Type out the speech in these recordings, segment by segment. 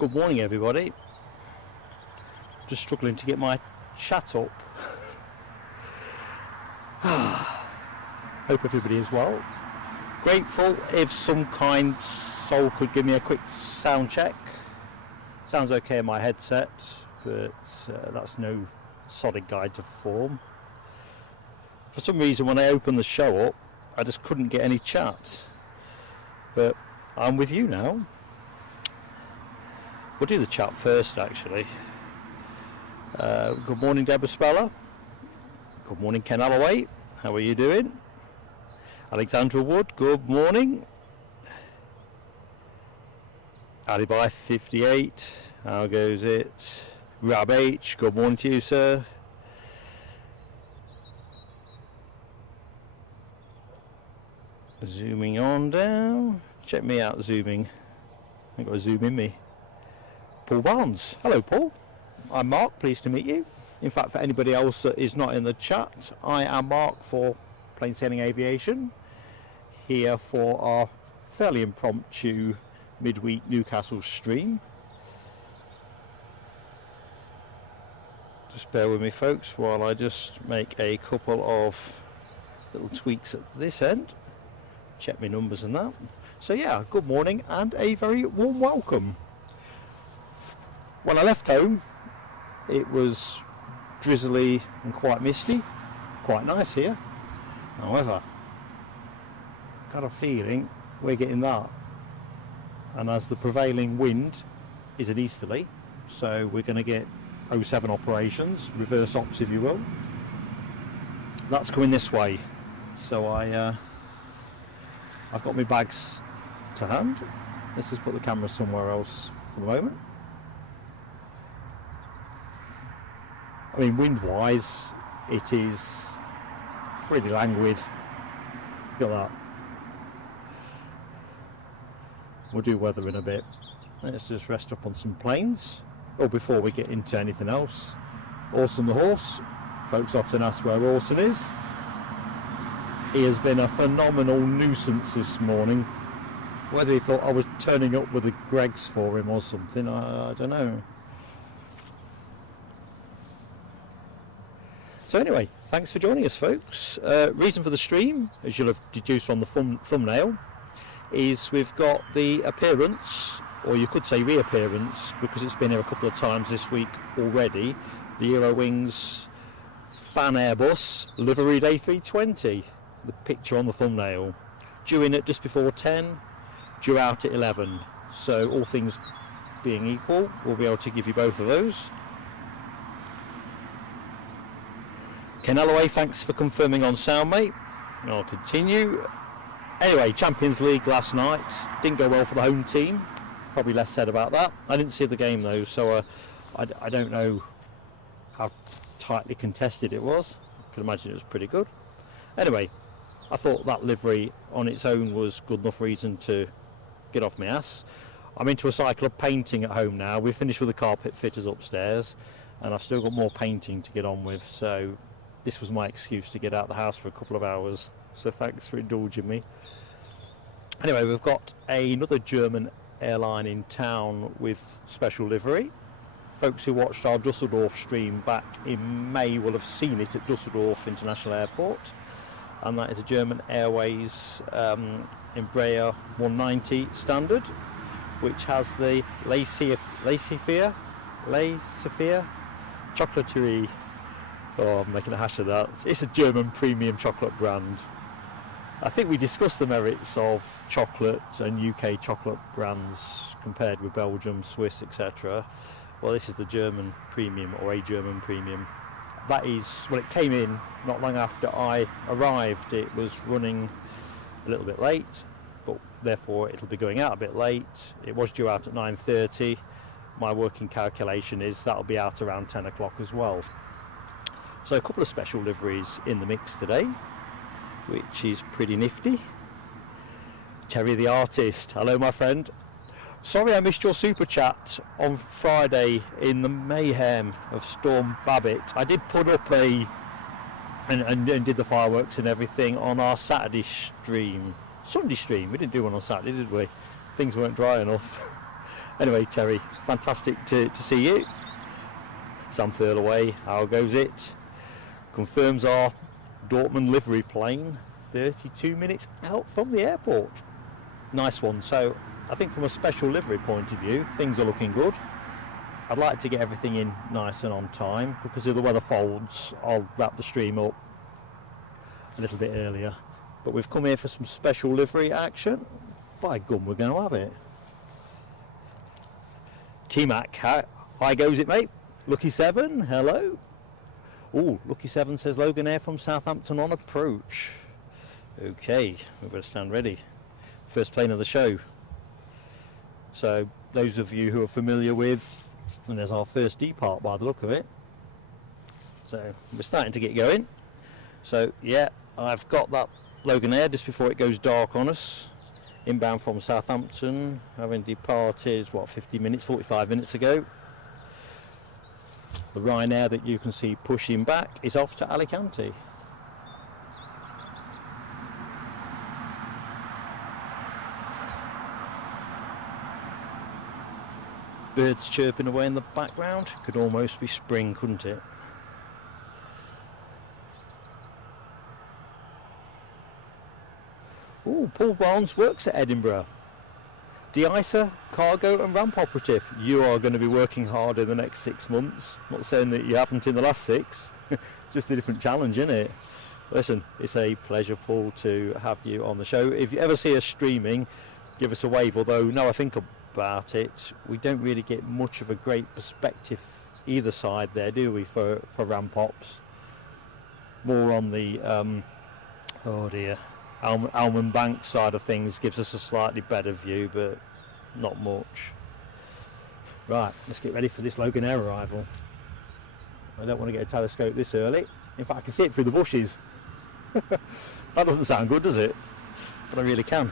Good morning, everybody. Just struggling to get my chat up. Hope everybody is well. Grateful if some kind soul could give me a quick sound check. Sounds okay in my headset, but that's no solid guide to form. For some reason, when I opened the show up, I just couldn't get any chat. But I'm with you now. We'll do the chat first, actually. Good morning, Deborah Speller. Good morning, Ken Alloway. How are you doing? Alexandra Wood, good morning. Alibi 58, how goes it? Rab H, good morning to you, sir. Zooming on down. Check me out zooming. I've got to zoom in me. Paul Barnes. Hello, Paul. I'm Mark, pleased to meet you. In fact, for anybody else that is not in the chat, I am Mark for Plain Sailing Aviation, here for our fairly impromptu midweek Newcastle stream. Just bear with me, folks, while I just make a couple of little tweaks at this end. Check my numbers and that. So yeah, good morning and a very warm welcome. When I left home, it was drizzly and quite misty. Quite nice here. However, got a feeling we're getting that. And as the prevailing wind is an easterly, so we're going to get 07 operations, reverse ops if you will. That's coming this way. So I've got my bags to hand. Let's just put the camera somewhere else for the moment. I mean, wind-wise, it is pretty languid. Look at that. We'll do weather in a bit. Let's just rest up on some planes. Oh, before we get into anything else, Orson the horse. Folks often ask where Orson is. He has been a phenomenal nuisance this morning. Whether he thought I was turning up with the Gregs for him or something, I don't know. So anyway, thanks for joining us, folks. Reason for the stream, as you'll have deduced from the thumbnail, is we've got the appearance, or you could say reappearance, because it's been here a couple of times this week already, the Eurowings FanAirBus liveried A320. The picture on the thumbnail. Due in at just before 10, due out at 11. So all things being equal, we'll be able to give you both of those. Ken Alloway, thanks for confirming on sound, mate. I'll continue. Anyway, Champions League last night. Didn't go well for the home team. Probably less said about that. I didn't see the game though, so I don't know how tightly contested it was. I can imagine it was pretty good. Anyway, I thought that livery on its own was good enough reason to get off my ass. I'm into a cycle of painting at home now. We've finished with the carpet fitters upstairs and I've still got more painting to get on with, so this was my excuse to get out of the house for a couple of hours. So thanks for indulging me. Anyway, we've got another German airline in town with special livery. Folks who watched our Dusseldorf stream back in May will have seen it at Dusseldorf International Airport. And that is a German Airways Embraer 190 standard, which has the laissez-faire chocolaterie. Oh, I'm making a hash of that. It's a German premium chocolate brand. I think we discussed the merits of chocolate and UK chocolate brands compared with Belgium, Swiss, etc. Well, this is the German premium, or a German premium. That is, when it came in, not long after I arrived, it was running a little bit late, but therefore it'll be going out a bit late. It was due out at 9:30. My working calculation is that'll be out around 10 o'clock as well. So a couple of special liveries in the mix today, which is pretty nifty. Terry the artist, hello my friend. Sorry I missed your super chat on Friday in the mayhem of Storm Babbitt. I did put up and did the fireworks and everything on our Saturday stream. Sunday stream, we didn't do one on Saturday, did we? Things weren't dry enough. Anyway, Terry, fantastic to see you. Sam Thurlaway, how goes it? Confirms our Dortmund livery plane 32 minutes out from the airport. Nice one. So I think from a special livery point of view, things are looking good. I'd like to get everything in nice and on time. Because if the weather folds, I'll wrap the stream up a little bit earlier. But we've come here for some special livery action. By gum, we're going to have it. T-Mac, how goes it, mate? Lucky 7, hello. Oh, Lucky 7 says Logan Air from Southampton on approach. Okay, we better stand ready. First plane of the show. So those of you who are familiar with, and there's our first depart by the look of it. So we're starting to get going. So yeah, I've got that Logan Air just before it goes dark on us. Inbound from Southampton, having departed, 45 minutes ago. The Ryanair that you can see pushing back is off to Alicante. Birds chirping away in the background. Could almost be spring, couldn't it? Oh, Paul Barnes works at Edinburgh. De-icer, cargo and ramp operative. You are going to be working hard in the next 6 months. Not saying that you haven't in the last 6. Just a different challenge, isn't it? Listen, it's a pleasure, Paul, to have you on the show. If you ever see us streaming, give us a wave. Although, now I think about it, we don't really get much of a great perspective either side there, do we, for ramp ops? More on the, oh dear, Almond Bank side of things gives us a slightly better view, but not much. Right, let's get ready for this Logan Air arrival. I don't want to get a telescope this early. In fact, I can see it through the bushes. That doesn't sound good, does it? But I really can.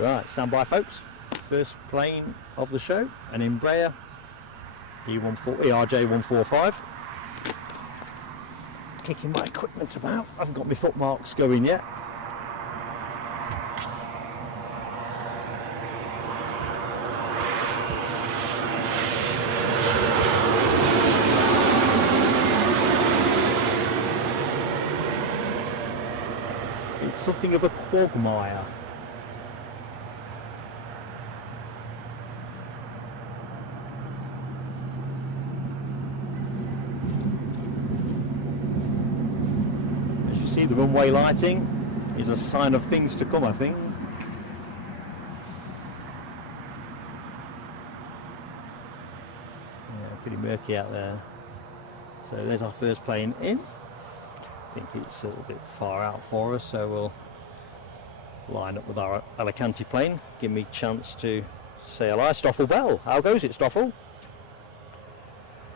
Right, stand by, folks. First plane of the show, an Embraer ERJ145. Kicking my equipment about. I haven't got my footmarks going yet. It's something of a quagmire. The runway lighting is a sign of things to come, I think. Yeah, pretty murky out there. So there's our first plane in. I think it's a little bit far out for us, so we'll line up with our Alicante plane. Give me a chance to say hello. Stoffel Bell, how goes it, Stoffel?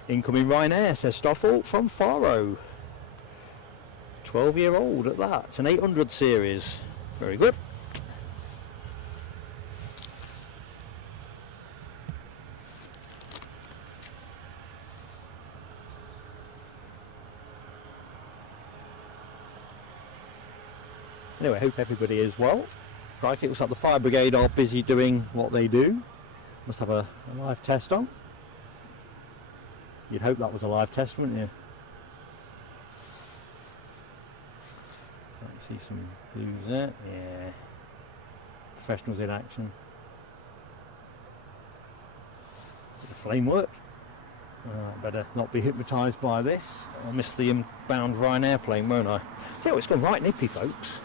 Incoming Ryanair, says Stoffel from Faro. 12-year-old at that. It's an 800 series. Very good. Anyway, I hope everybody is well. Crikey, it looks like the fire brigade are busy doing what they do. Must have a live test on. You'd hope that was a live test, wouldn't you? See some blues there, yeah. Professionals in action. The flame work. Better not be hypnotised by this. I'll miss the inbound Ryanair plane, won't I? Tell you, it's gone right nippy, folks.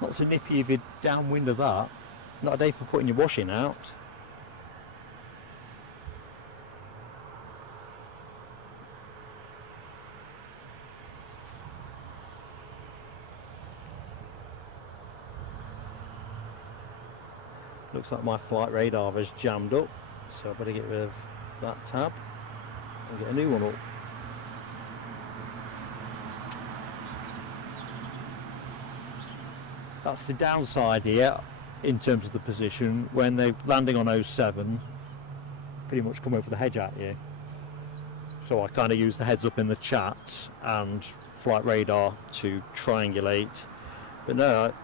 Not so nippy if you're downwind of that. Not a day for putting your washing out. Looks like my flight radar has jammed up, so I better get rid of that tab and get a new one up. That's the downside here in terms of the position. When they're landing on 07, pretty much come over the hedge at you. So I kind of use the heads up in the chat and flight radar to triangulate. But no,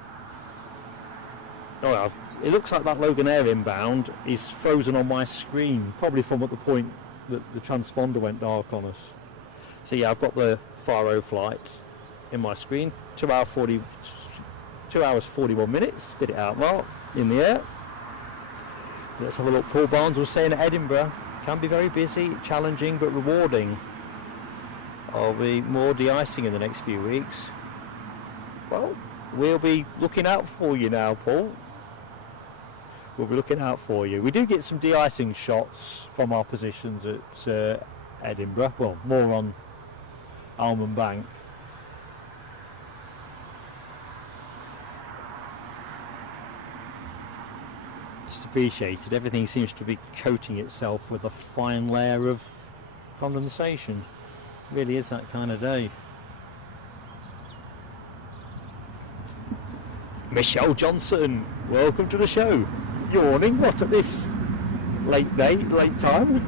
Oh, it looks like that Loganair inbound is frozen on my screen, probably from at the point that the transponder went dark on us. So yeah, I've got the Faro flight in my screen, 2 hours 41 minutes, spit it out Mark, in the air. Let's have a look. Paul Barnes was saying at Edinburgh, can be very busy, challenging but rewarding. I'll be more de-icing in the next few weeks. Well, we'll be looking out for you now, Paul. We'll be looking out for you. We do get some de-icing shots from our positions at Edinburgh. Well, more on Almond Bank. Just appreciated. Everything seems to be coating itself with a fine layer of condensation. It really is that kind of day. Michelle Johnson, welcome to the show. Yawning, what, at this late time?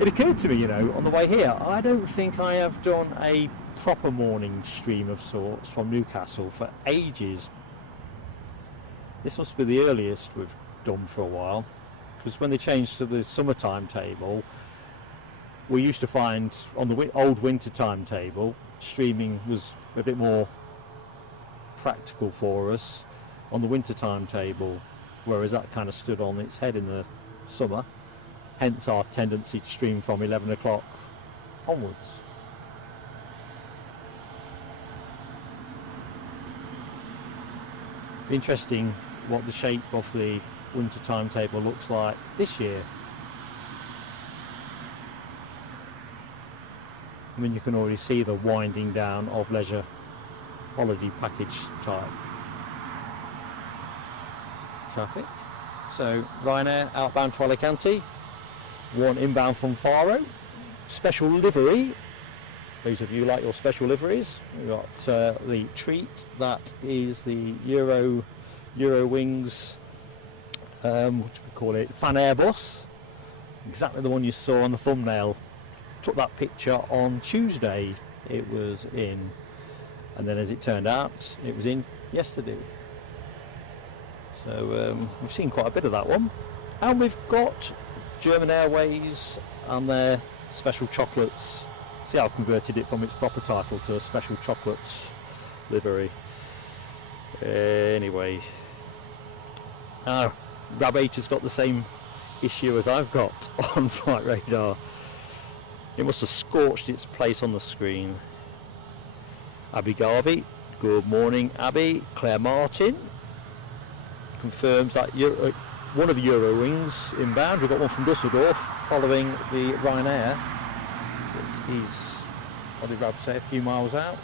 It occurred to me, you know, on the way here, I don't think I have done a proper morning stream of sorts from Newcastle for ages. This must be the earliest we've done for a while, because when they changed to the summer timetable, we used to find on the old winter timetable, streaming was a bit more practical for us on the winter timetable, whereas that kind of stood on its head in the summer, hence our tendency to stream from 11 o'clock onwards. Interesting what the shape of the winter timetable looks like this year. I mean, you can already see the winding down of leisure holiday package type traffic. So Ryanair outbound to Alicante, one inbound from Faro, special livery. Those of you who like your special liveries, we've got the treat, that is the Eurowings, what do we call it, FanAirBus, exactly the one you saw on the thumbnail. Took that picture on Tuesday, it was in, and then as it turned out, it was in yesterday. So we've seen quite a bit of that one. And we've got German Airways and their special chocolates. See how I've converted it from its proper title to a special chocolates livery. Anyway. Rab 8 has got the same issue as I've got on Flight Radar. It must have scorched its place on the screen. Abby Garvey, good morning Abby. Claire Martin confirms that one of the Eurowings inbound. We've got one from Dusseldorf following the Ryanair. It is, what did Rab say, a few miles out.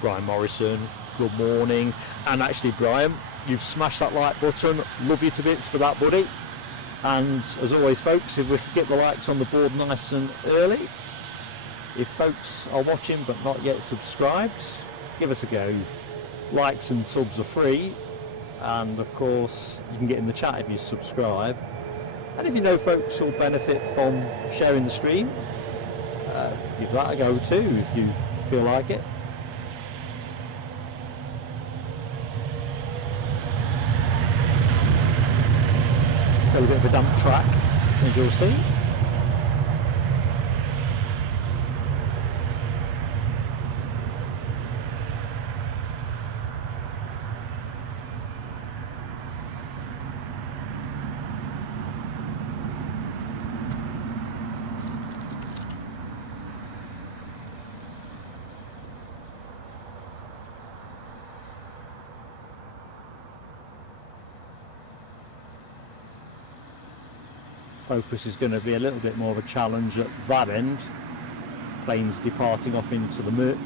Brian Morrison, good morning. And actually Brian, you've smashed that like button. Love you to bits for that, buddy. And as always folks, if we could get the likes on the board nice and early. If folks are watching but not yet subscribed, give us a go. Likes and subs are free, and of course you can get in the chat if you subscribe. And if you know folks will benefit from sharing the stream, give that a go too if you feel like it. So a bit of a damp track, as you'll see. Focus is going to be a little bit more of a challenge at that end. Planes departing off into the murk.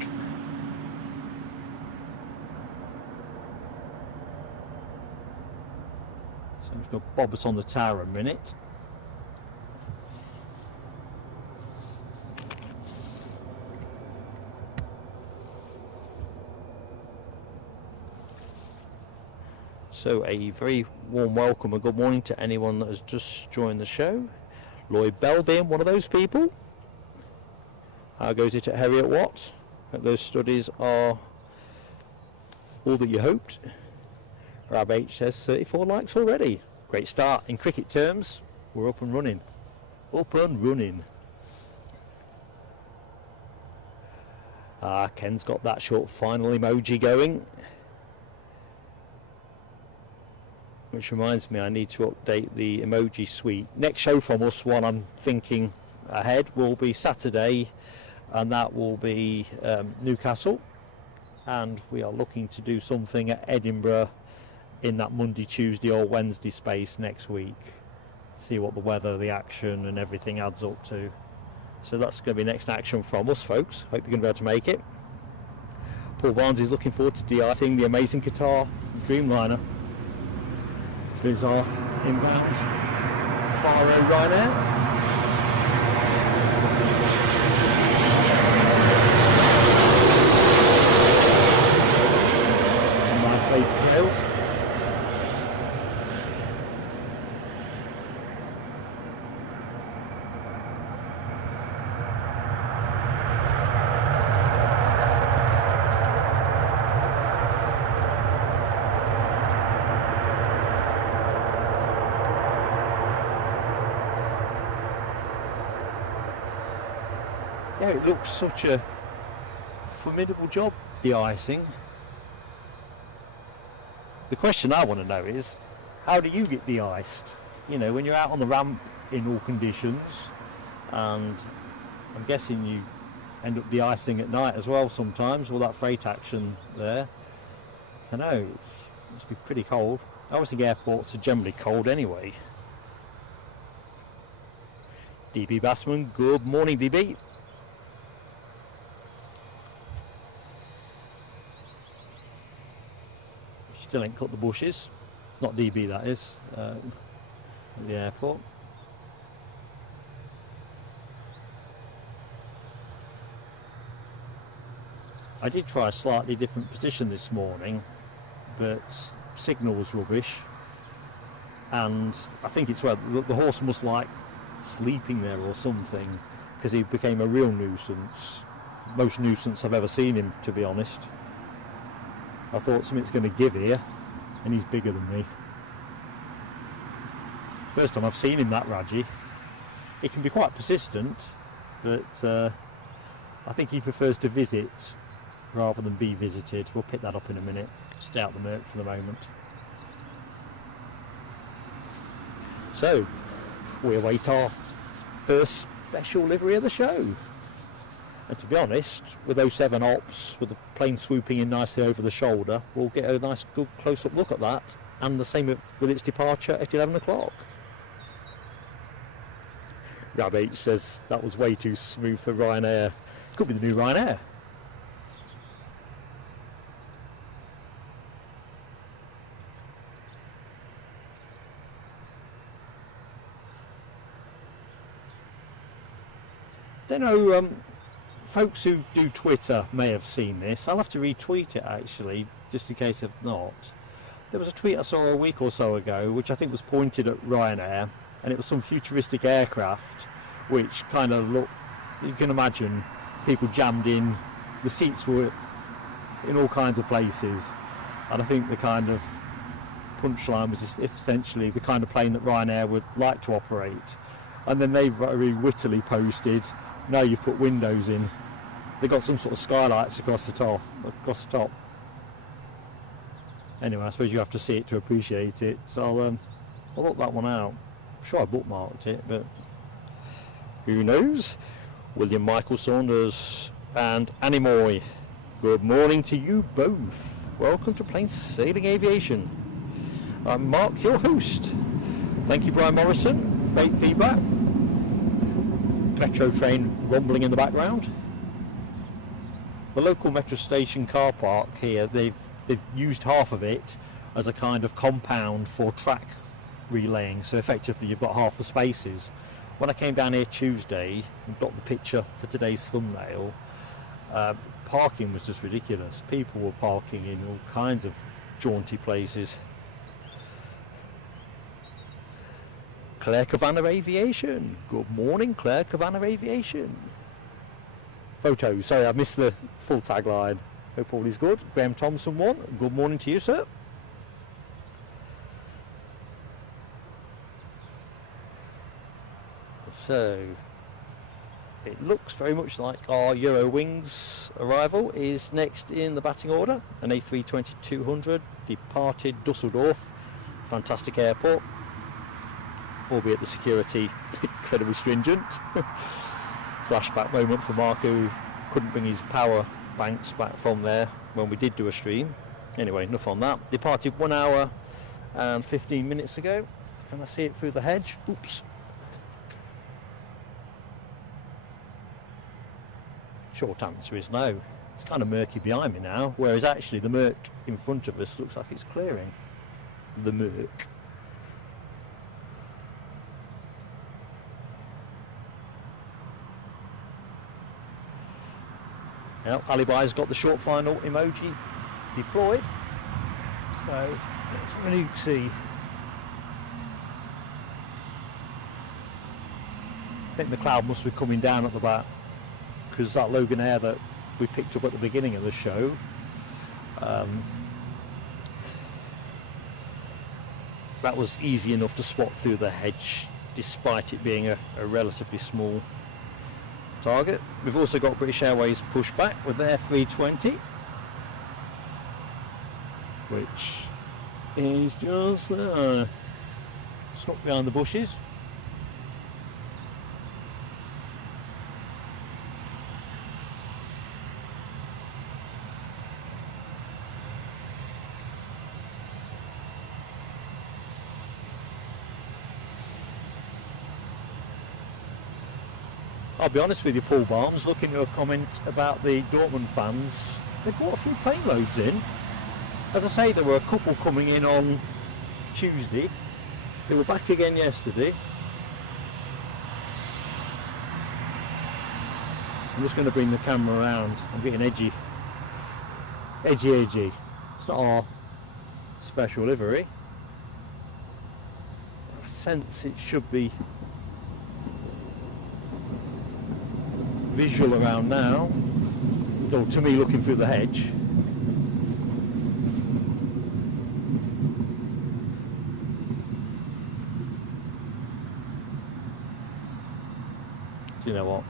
So I'm just going to bob us on the tower a minute. So a very warm welcome and good morning to anyone that has just joined the show. Lloyd Bell being one of those people. How goes it at Heriot Watt? Those studies are all that you hoped. Rab H says 34 likes already. Great start. In cricket terms, we're up and running. Up and running. Ken's got that short final emoji going. Which reminds me, I need to update the emoji suite. Next show from us, one I'm thinking ahead, will be Saturday, and that will be Newcastle. And we are looking to do something at Edinburgh in that Monday, Tuesday or Wednesday space next week. See what the weather, the action and everything adds up to. So that's going to be next action from us, folks. Hope you're going to be able to make it. Paul Barnes is looking forward to de-icing the amazing Qatar Dreamliner. Here's our inbound Faro Ryanair. Some nice vapor trails. Yeah, it looks such a formidable job, de-icing. The question I want to know is, how do you get de-iced? You know, when you're out on the ramp in all conditions, and I'm guessing you end up de-icing at night as well sometimes, all that freight action there. I don't know, it must be pretty cold. I always think airports are generally cold anyway. DB Bassman, good morning DB. Still ain't cut the bushes, not DB that is, at the airport. I did try a slightly different position this morning, but signal was rubbish, and I think it's where the horse must like sleeping there or something, because he became a real nuisance. Most nuisance I've ever seen him, to be honest. I thought something's going to give here, and he's bigger than me. First time I've seen him that raggy. He can be quite persistent, but I think he prefers to visit rather than be visited. We'll pick that up in a minute. Stay out the murk for the moment. So, we await our first special livery of the show. And to be honest, with 07 ops, with the plane swooping in nicely over the shoulder, we'll get a nice good close-up look at that, and the same with its departure at 11 o'clock. Rab H says that was way too smooth for Ryanair. Could be the new Ryanair. Don't know, folks who do Twitter may have seen this. I'll have to retweet it actually, just in case I've not. There was a tweet I saw a week or so ago, which I think was pointed at Ryanair, and it was some futuristic aircraft, which kind of looked, you can imagine, people jammed in, the seats were in all kinds of places, and I think the kind of punchline was essentially the kind of plane that Ryanair would like to operate. And then they very wittily posted, no, you've put windows in. They got some sort of skylights across the top. Anyway, I suppose you have to see it to appreciate it. So I'll look that one out. I'm sure I bookmarked it, but who knows? William Michael Saunders and Annie Moy, good morning to you both. Welcome to Plain Sailing Aviation. I'm Mark, your host. Thank you, Brian Morrison. Great feedback. Metro train rumbling in the background. The local metro station car park here, they've used half of it as a kind of compound for track relaying, so effectively you've got half the spaces. When I came down here Tuesday and got the picture for today's thumbnail, parking was just ridiculous. People were parking in all kinds of jaunty places. Claire Cavanagh Aviation. Good morning, Claire Cavanagh Aviation. Photos. Sorry, I missed the full tagline. Hope all is good. Graham Thompson won. Good morning to you, sir. So it looks very much like our Eurowings arrival is next in the batting order. An A320-200 departed Dusseldorf. Fantastic airport, albeit the security incredibly stringent. Flashback moment for Mark, who couldn't bring his power banks back from there when we did do a stream. Anyway, enough on that. Departed 1 hour and 15 minutes ago. Can I see it through the hedge? Oops. Short answer is no. It's kind of murky behind me now, whereas actually the murk in front of us looks like it's clearing. The murk. Now, Alibi's got the short final emoji deployed. So let's have a look, see. I think the cloud must be coming down at the back, because that Logan Air that we picked up at the beginning of the show, that was easy enough to spot through the hedge, despite it being a relatively small target. We've also got British Airways pushback with their 320, which is just there, stuck behind the bushes. I'll be honest with you, Paul Barnes, looking at a comment about the Dortmund fans, they brought a few plane loads in. As I say, there were a couple coming in on Tuesday. They were back again yesterday. I'm just going to bring the camera around. I'm getting edgy. Edgy. It's not our special livery. I sense it should be visual around now, or to me looking through the hedge. Do you know what?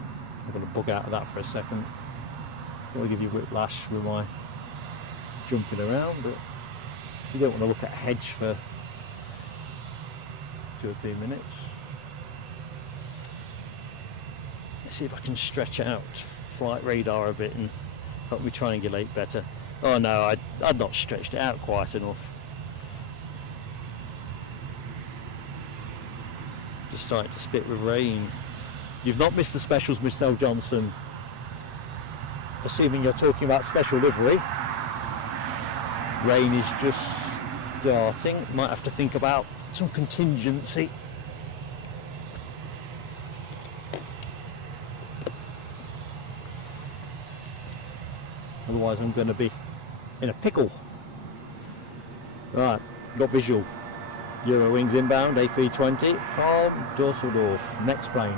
I'm going to bug out of that for a second. I want to give you whiplash with my jumping around, but you don't want to look at a hedge for 2 or 3 minutes. See if I can stretch out flight radar a bit and help me triangulate better. Oh no, I'd not stretched it out quite enough. Just starting to spit with rain. You've not missed the specials, Miss Sel Johnson. Assuming you're talking about special livery. Rain is just starting. Might have to think about some contingency. Otherwise I'm going to be in a pickle. Right, got visual. Eurowings inbound, A320 from Dusseldorf. Next plane.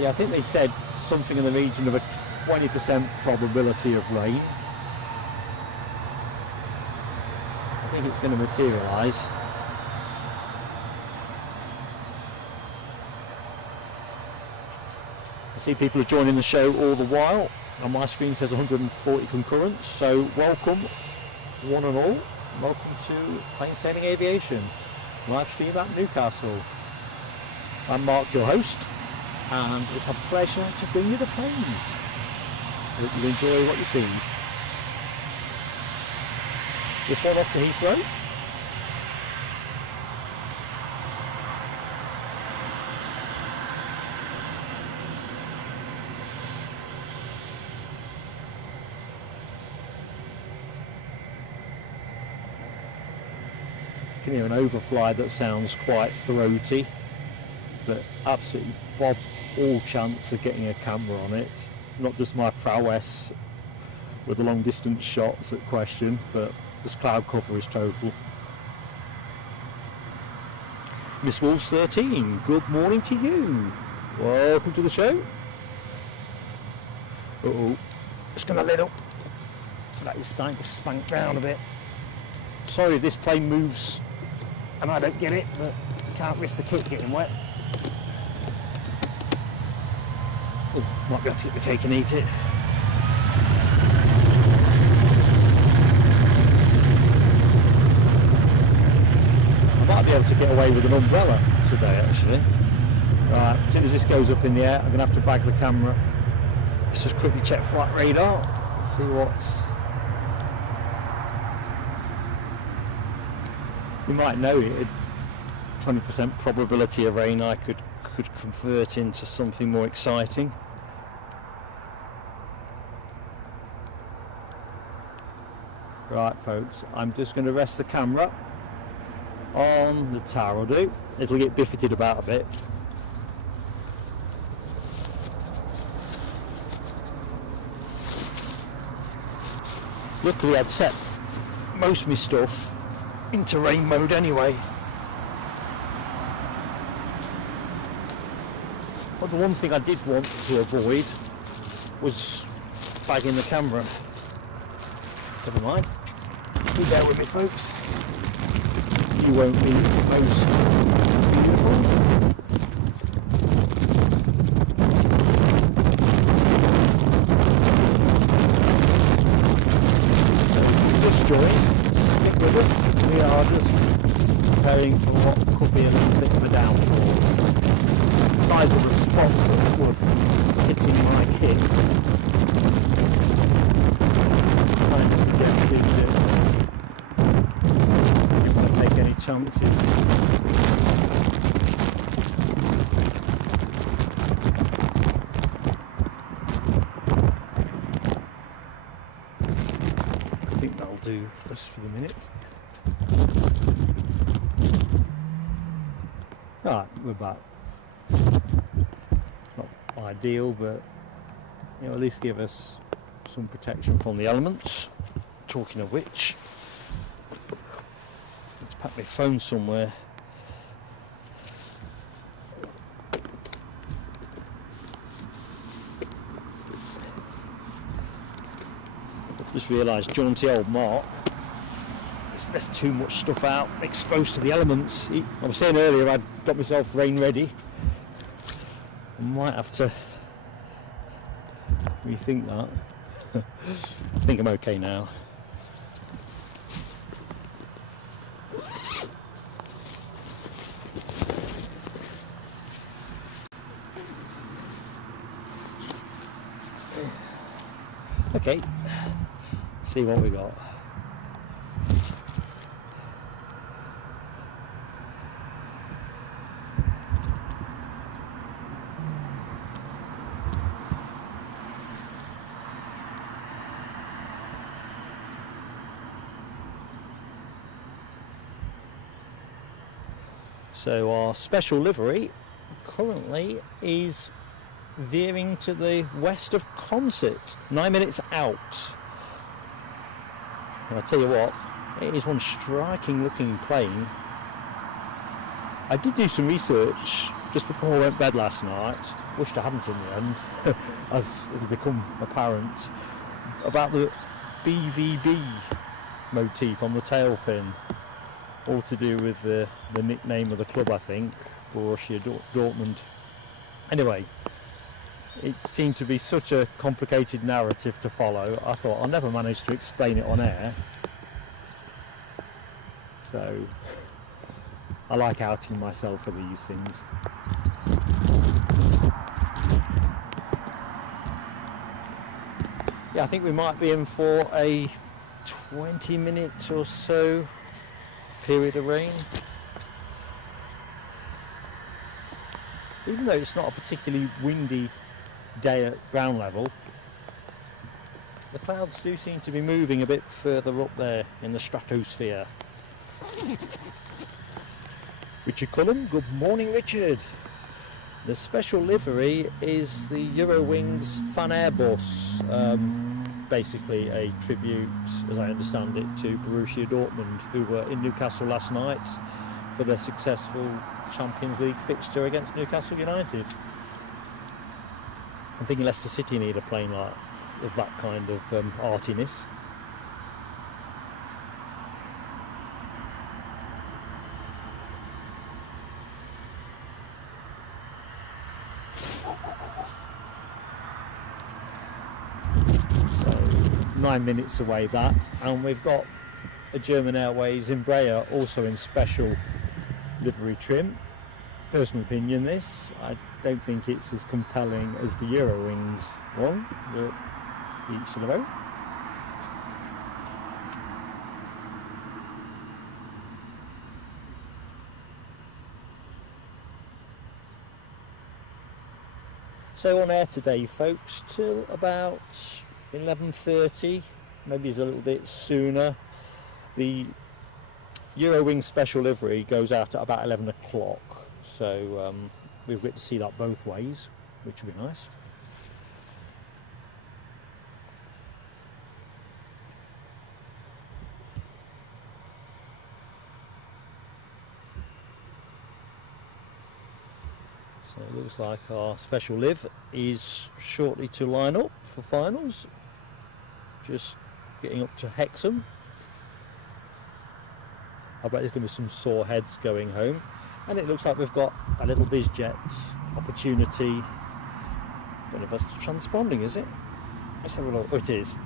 Yeah, I think they said something in the region of a 20% probability of rain. I think it's going to materialise. I see people are joining the show all the while. On my screen says 140 concurrents, so welcome one and all. Welcome to Plain Sailing Aviation, live stream at Newcastle. I'm Mark, your host, and it's a pleasure to bring you the planes. Hope you enjoy what you see. This one off to Heathrow. You can hear an overfly that sounds quite throaty, but absolutely bob all chance of getting a camera on it. Not just my prowess with the long distance shots at question, but this cloud cover is total. Miss Wolves 13, good morning to you. Welcome to the show. Just gonna let up. That is starting to spank down a bit. Sorry if this plane moves and I don't get it, but can't risk the kit getting wet. Oh, might be able to get the cake and eat it. I might be able to get away with an umbrella today actually. Right, as soon as this goes up in the air, I'm going to have to bag the camera. Let's just quickly check flight radar, see what's... You might know it, 20% probability of rain I could convert into something more exciting. Right folks, I'm just going to rest the camera on the tower, will do. It'll get biffeted about a bit. Luckily I'd set most of my stuff into rain mode anyway. But the one thing I did want to avoid was bagging the camera. Never mind. You bear with me folks. You won't be exposed. Beautiful. Stick with us, we are just preparing for what could be a little bit of a downfall. The size of the spots that were hitting my kit kind of suggesting that we won't take any chances. Do just for the minute. Right, we're back. Not ideal, but you know, at least give us some protection from the elements. Talking of which, let's pack my phone somewhere. Just realised jaunty old Mark has left too much stuff out exposed to the elements. I was saying earlier I'd got myself rain ready. I might have to rethink that. I think I'm okay now. Okay. See what we got. So our special livery currently is veering to the west of Concert, 9 minutes out. And I tell you what, it is one striking looking plane. I did do some research just before I went to bed last night, wished I hadn't in the end, as it had become apparent, about the BVB motif on the tail fin, all to do with the nickname of the club, I think, Borussia Dortmund. Anyway, it seemed to be such a complicated narrative to follow. I thought I'll never manage to explain it on air. So I like outing myself for these things. Yeah, I think we might be in for a 20-minute or so period of rain. Even though it's not a particularly windy day at ground level, the clouds do seem to be moving a bit further up there in the stratosphere. Richard Cullum, good morning Richard. The special livery is the Eurowings FanAirBus basically a tribute, as I understand it, to Borussia Dortmund, who were in Newcastle last night for their successful Champions League fixture against Newcastle United. I'm thinking Leicester City need a plane like of that kind of artiness. So 9 minutes away that, and we've got a German Airways Embraer also in special livery trim. Personal opinion this, I don't think it's as compelling as the Eurowings one, but each to their own. So on air today folks till about 11:30, maybe it's a little bit sooner. The Eurowings special livery goes out at about 11 o'clock, so we'll get to see that both ways, which will be nice. So it looks like our special live is shortly to line up for finals, just getting up to Hexham. I bet there's going to be some sore heads going home, and it looks like we've got a little bizjet opportunity. I don't know if that's transponding, is it? Let's have a look. Oh, it is.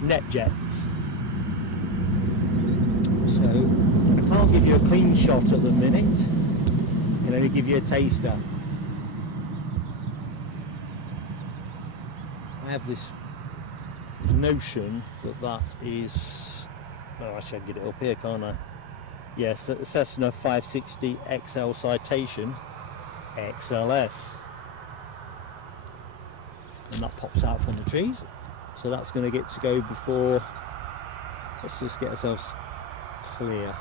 NetJets. So I can't give you a clean shot at the minute. I can only give you a taster. I have this notion that that is. Oh, actually I can get it up here, can't I? Yes, Cessna 560 XL Citation XLS. And that pops out from the trees. So that's going to get to go before. Let's just get ourselves clear.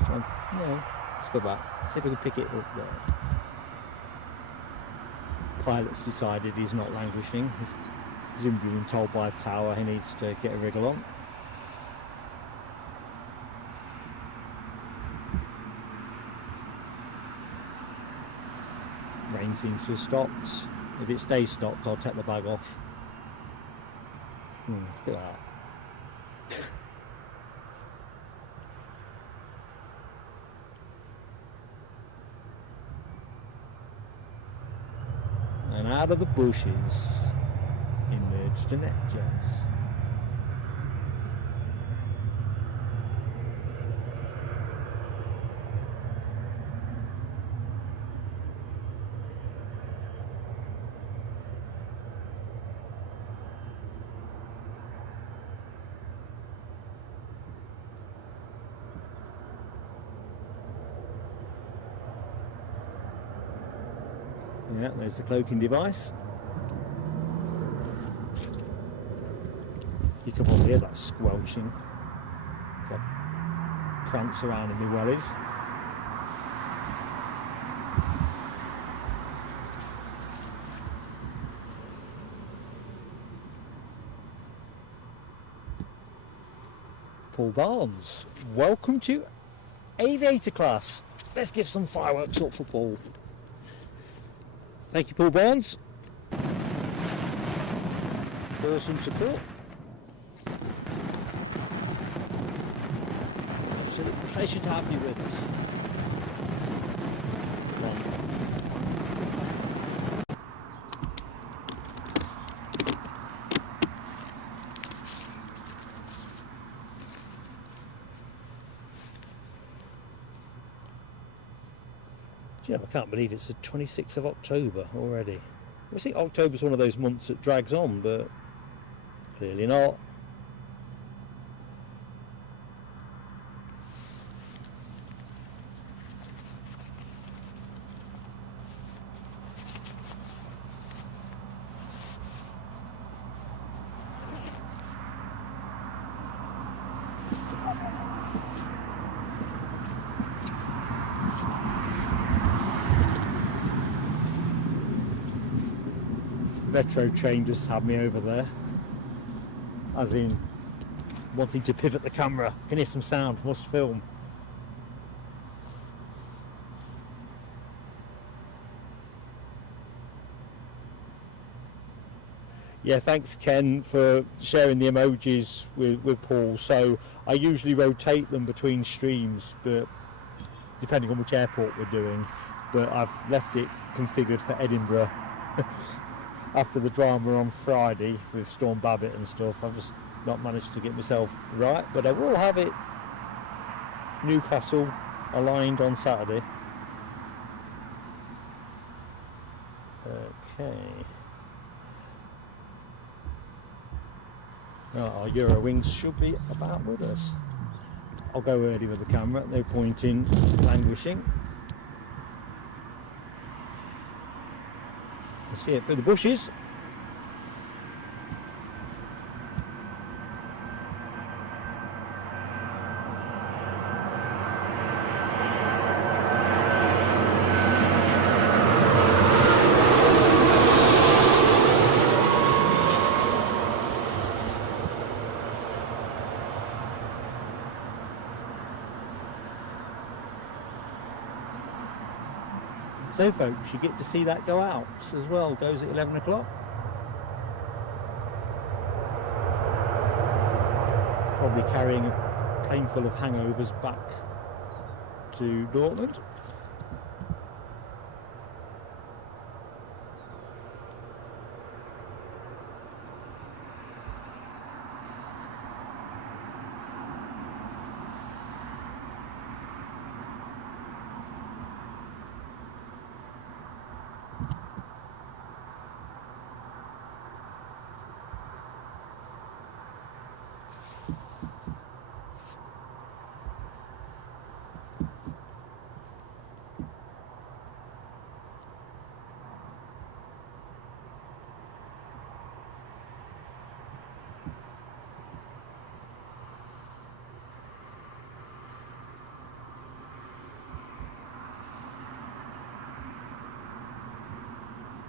Let's go back. See if we can pick it up there. Pilot's decided he's not languishing. He's presumably been told by a tower he needs to get a wriggle on. Rain seems to have stopped. If it stays stopped, I'll take the bag off. Look at that. And out of the bushes emerged the NetJets. Yeah, there's the cloaking device. You can probably hear that squelching as I prance around in the wellies. Paul Barnes, welcome to Aviator class. Let's give some fireworks up for Paul. Thank you, Paul Barnes. Awesome support. Absolute pleasure to have you with us. Yeah, I can't believe it's the 26th of October already. I think October's one of those months that drags on, but clearly not. Metro train just had me over there. as in wanting to pivot the camera. Can hear some sound, must film. Yeah, thanks Ken for sharing the emojis with Paul. So I usually rotate them between streams, but depending on which airport we're doing. But I've left it configured for Edinburgh. After the drama on Friday with Storm Babbitt and stuff, I've just not managed to get myself right. But I will have it Newcastle aligned on Saturday. Okay. Our Eurowings should be about with us. I'll go early with the camera, no point in languishing. I see it through the bushes. So folks, you get to see that go out as well, goes at 11 o'clock. Probably carrying a plane full of hangovers back to Dortmund.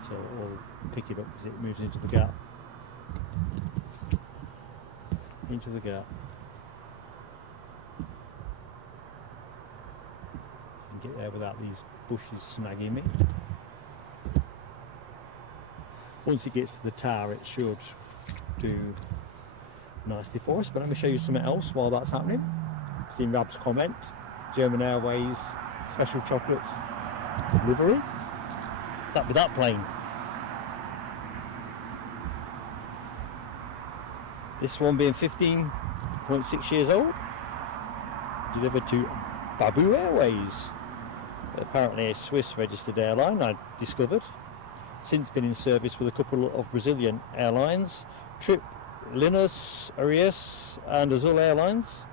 So I'll pick it up as it moves into the gap. Into the gap. I can get there without these bushes snagging me. Once it gets to the tower, it should do nicely for us. But let me show you something else while that's happening. I've seen Rab's comment. German Airways special chocolates livery. That with that plane. This one being 15.6 years old, delivered to Babu Airways, apparently a Swiss registered airline, I discovered. Since been in service with a couple of Brazilian airlines, Trip, Linus, Arias and Azul Airlines,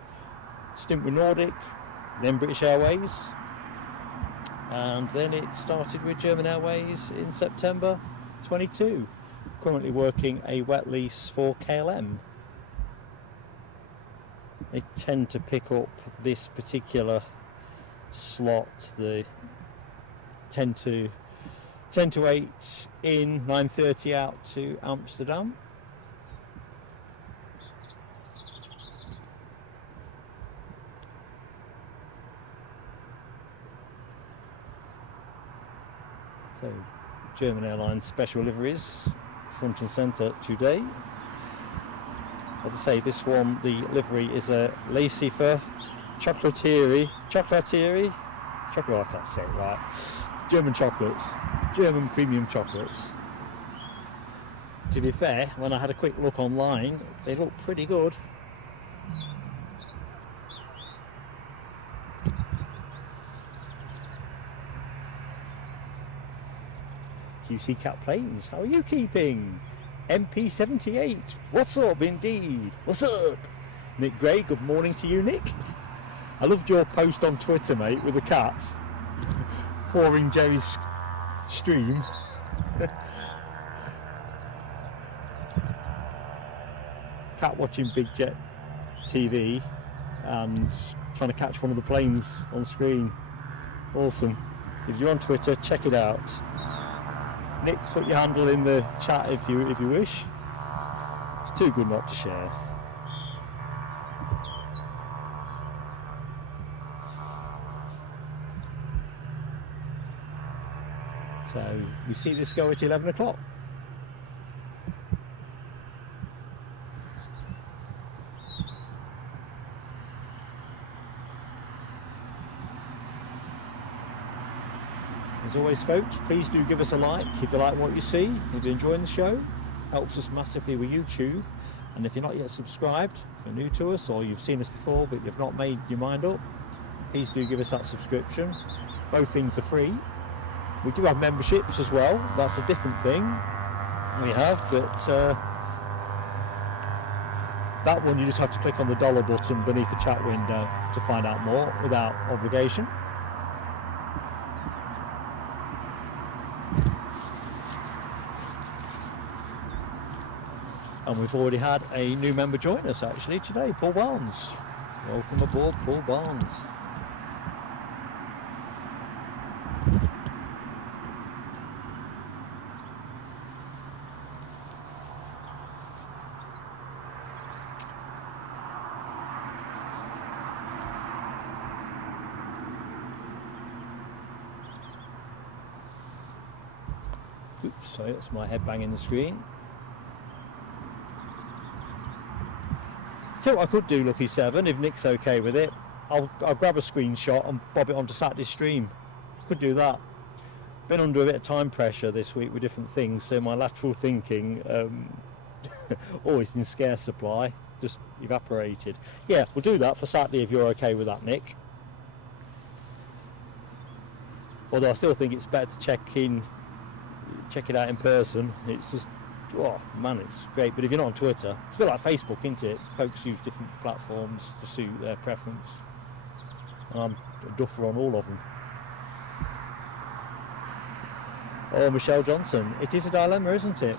stint with Nordic, then British Airways, and then it started with German Airways in September 22. Currently working a wet lease for KLM. They tend to pick up this particular slot, the 10 to 8 in, 9:30 out to Amsterdam. So German Airlines special liveries front and centre today. As I say, this one, the livery is a Lacifer chocolatieri, I can't say it right, German chocolates, German premium chocolates. To be fair, when I had a quick look online, they look pretty good. QC Cat Planes, how are you keeping? MP78, what's up indeed? What's up? Nick Gray, good morning to you, Nick. I loved your post on Twitter, mate, with the cat pouring Jerry's stream. Cat watching Big Jet TV and trying to catch one of the planes on screen. Awesome. If you're on Twitter, check it out. Nick, put your handle in the chat if you wish. It's too good not to share. So we see this go at 11 o'clock. As always, folks, please do give us a like if you like what you see, if you're enjoying the show. Helps us massively with YouTube. And if you're not yet subscribed, if you're new to us or you've seen us before but you've not made your mind up, please do give us that subscription. Both things are free. We do have memberships as well. That's a different thing we have, but that one you just have to click on the dollar button beneath the chat window to find out more without obligation. And we've already had a new member join us actually today, Paul Barnes. Welcome aboard, Paul Barnes. Oops, sorry, that's my head banging the screen. So what I could do, Lucky 7, if Nick's okay with it, I'll grab a screenshot and bob it onto Saturday's stream. Could do that. Been under a bit of time pressure this week with different things, so my lateral thinking, always in scarce supply, just evaporated. Yeah, we'll do that for Saturday if you're okay with that, Nick. Although I still think it's better to check it out in person. It's just, oh man, it's great. But if you're not on Twitter, it's a bit like Facebook, isn't it? Folks use different platforms to suit their preference. And I'm a duffer on all of them. Oh, Michelle Johnson, it is a dilemma, isn't it?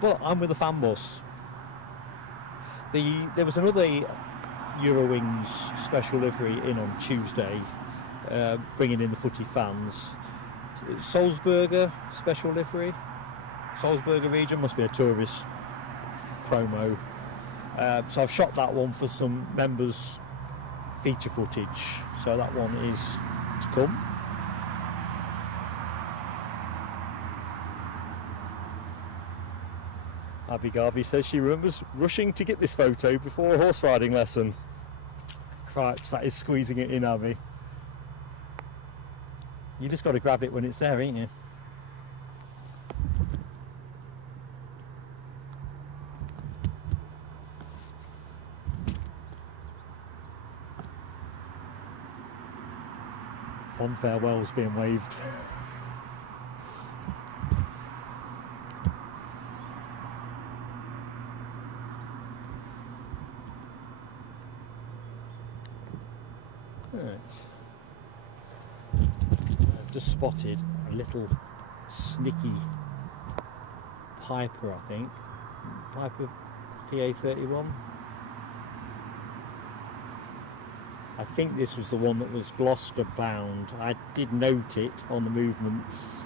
But I'm with the FanAirBus. There was another Eurowings special livery in on Tuesday, bringing in the footy fans. Salzburger special livery. Salzburger region must be a tourist promo. So I've shot that one for some members' feature footage. So that one is to come. Abby Garvey says she remembers rushing to get this photo before a horse riding lesson. Cripes, that is squeezing it in, Abby. You just got to grab it when it's there, ain't you? Fond farewells being waved. Right. I've just spotted a little snicky Piper, I think. Piper PA31. I think this was the one that was Gloucester bound. I did note it on the movements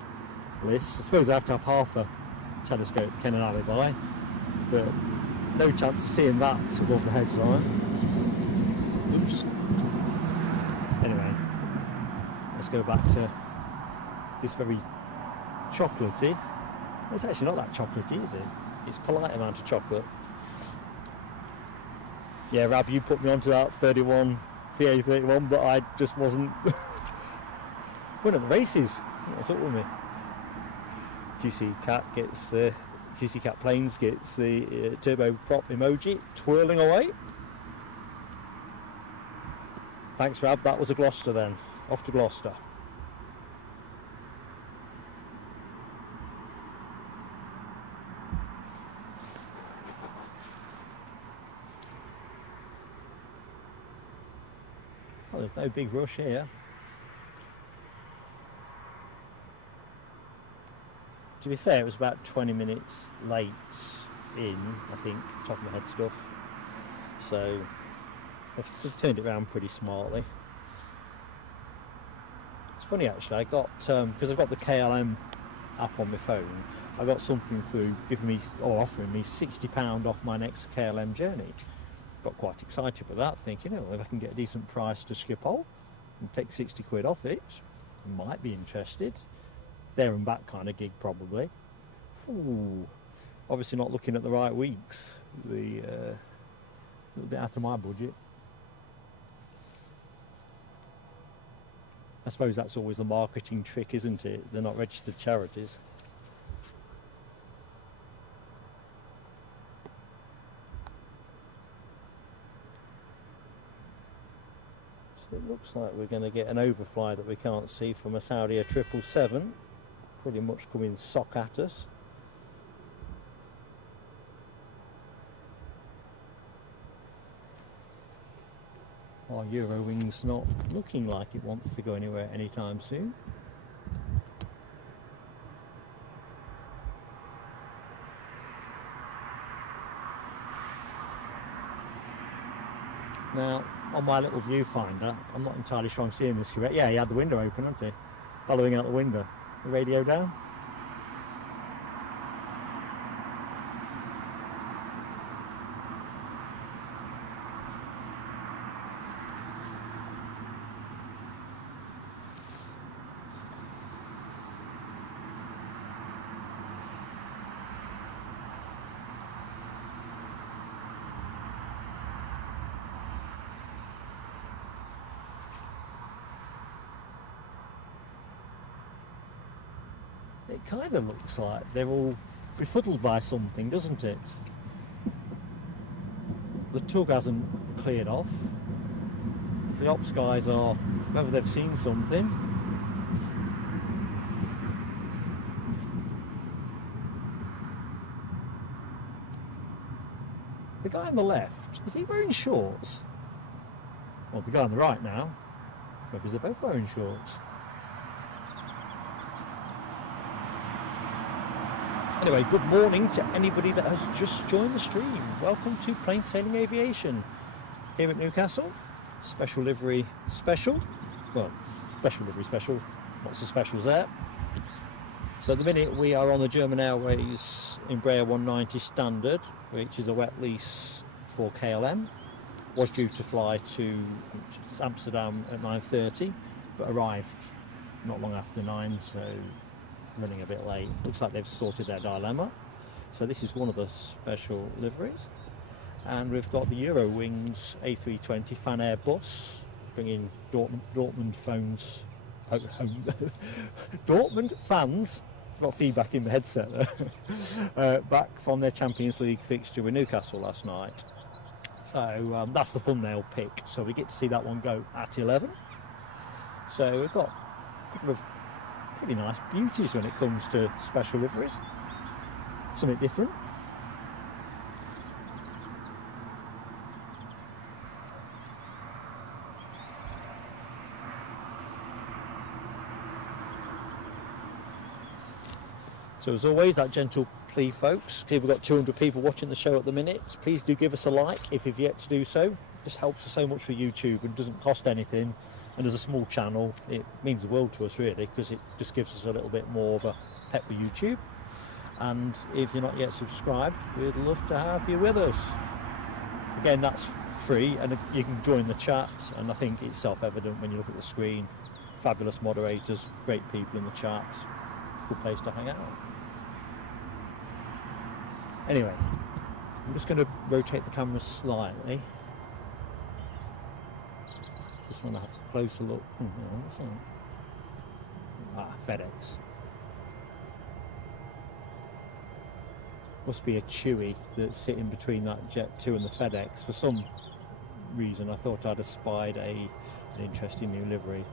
list. I suppose I have to have half a telescope Canon alibi, but no chance of seeing that above the hedgeline. Oops. Anyway, let's go back to this very chocolatey. It's actually not that chocolatey, is it? It's a polite amount of chocolate. Yeah, Rab, you put me onto that 31 PA31, but I just wasn't winning the races. What's up with me? QC Cat Planes gets the turbo prop emoji twirling away. Thanks, Rab. That was a Gloucester then. Off to Gloucester. Oh, there's no big rush here. To be fair, it was about 20 minutes late in, I think, top of my head stuff. So I've turned it around pretty smartly. It's funny actually, I got, because I've got the KLM app on my phone, I got something through giving me, or offering me £60 off my next KLM journey. Got quite excited with that, thinking, oh, if I can get a decent price to Schiphol and take 60 quid off it, I might be interested. There and back kind of gig, probably. Ooh, obviously not looking at the right weeks. A little bit out of my budget. I suppose that's always the marketing trick, isn't it? They're not registered charities. So it looks like we're going to get an overfly that we can't see from a Saudi Air 777, pretty much coming sock at us. Our Eurowings not looking like it wants to go anywhere anytime soon. Now, on my little viewfinder, I'm not entirely sure I'm seeing this correct. Yeah, he had the window open, hadn't he? Following out the window. The radio down. It kind of looks like they're all befuddled by something, doesn't it? The tug hasn't cleared off. The ops guys are, whether they've seen something. The guy on the left, is he wearing shorts? Well, the guy on the right now, maybe they're both wearing shorts. Anyway, good morning to anybody that has just joined the stream. Welcome to Plain Sailing Aviation here at Newcastle. Special livery special. Well, special livery special. Lots of specials there. So at the minute we are on the German Airways Embraer 190 standard, which is a wet lease for KLM. Was due to fly to Amsterdam at 9:30, but arrived not long after 9, so running a bit late. Looks like they've sorted their dilemma. So this is one of the special liveries, and we've got the Eurowings A320 FanAirBus, bringing Dortmund phones home. Dortmund fans, got feedback in the headset there, back from their Champions League fixture with Newcastle last night. So that's the thumbnail pick, so we get to see that one go at 11. So we've got a couple of pretty nice beauties when it comes to special liveries. Something different. So as always, that gentle plea, folks. We've got 200 people watching the show at the minute. Please do give us a like if you've yet to do so. It just helps us so much for YouTube and doesn't cost anything. And as a small channel, it means the world to us, really, because it just gives us a little bit more of a pep with YouTube. And if you're not yet subscribed, we'd love to have you with us. Again, that's free, and you can join the chat, and I think it's self-evident when you look at the screen. Fabulous moderators, great people in the chat, good place to hang out. Anyway, I'm just going to rotate the camera slightly. Just want to have a closer look. FedEx. Must be a Chewy that's sitting between that Jet 2 and the FedEx. For some reason I thought I'd espied an interesting new livery.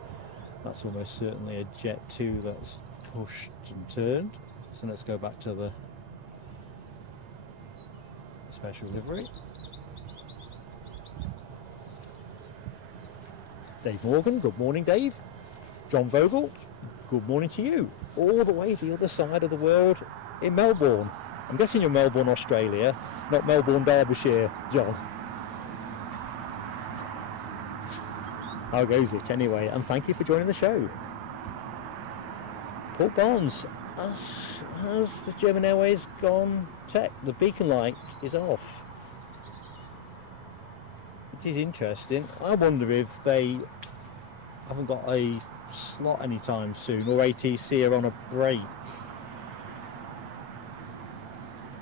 That's almost certainly a Jet 2 that's pushed and turned. So let's go back to the special livery. Dave Morgan, good morning Dave. John Vogel, good morning to you. All the way the other side of the world in Melbourne. I'm guessing you're Melbourne, Australia, not Melbourne, Derbyshire, John. How goes it anyway? And thank you for joining the show. Port Barnes, has the German Airways gone tech? The beacon light is off. It is interesting. I wonder if they haven't got a slot anytime soon, or ATC are on a break.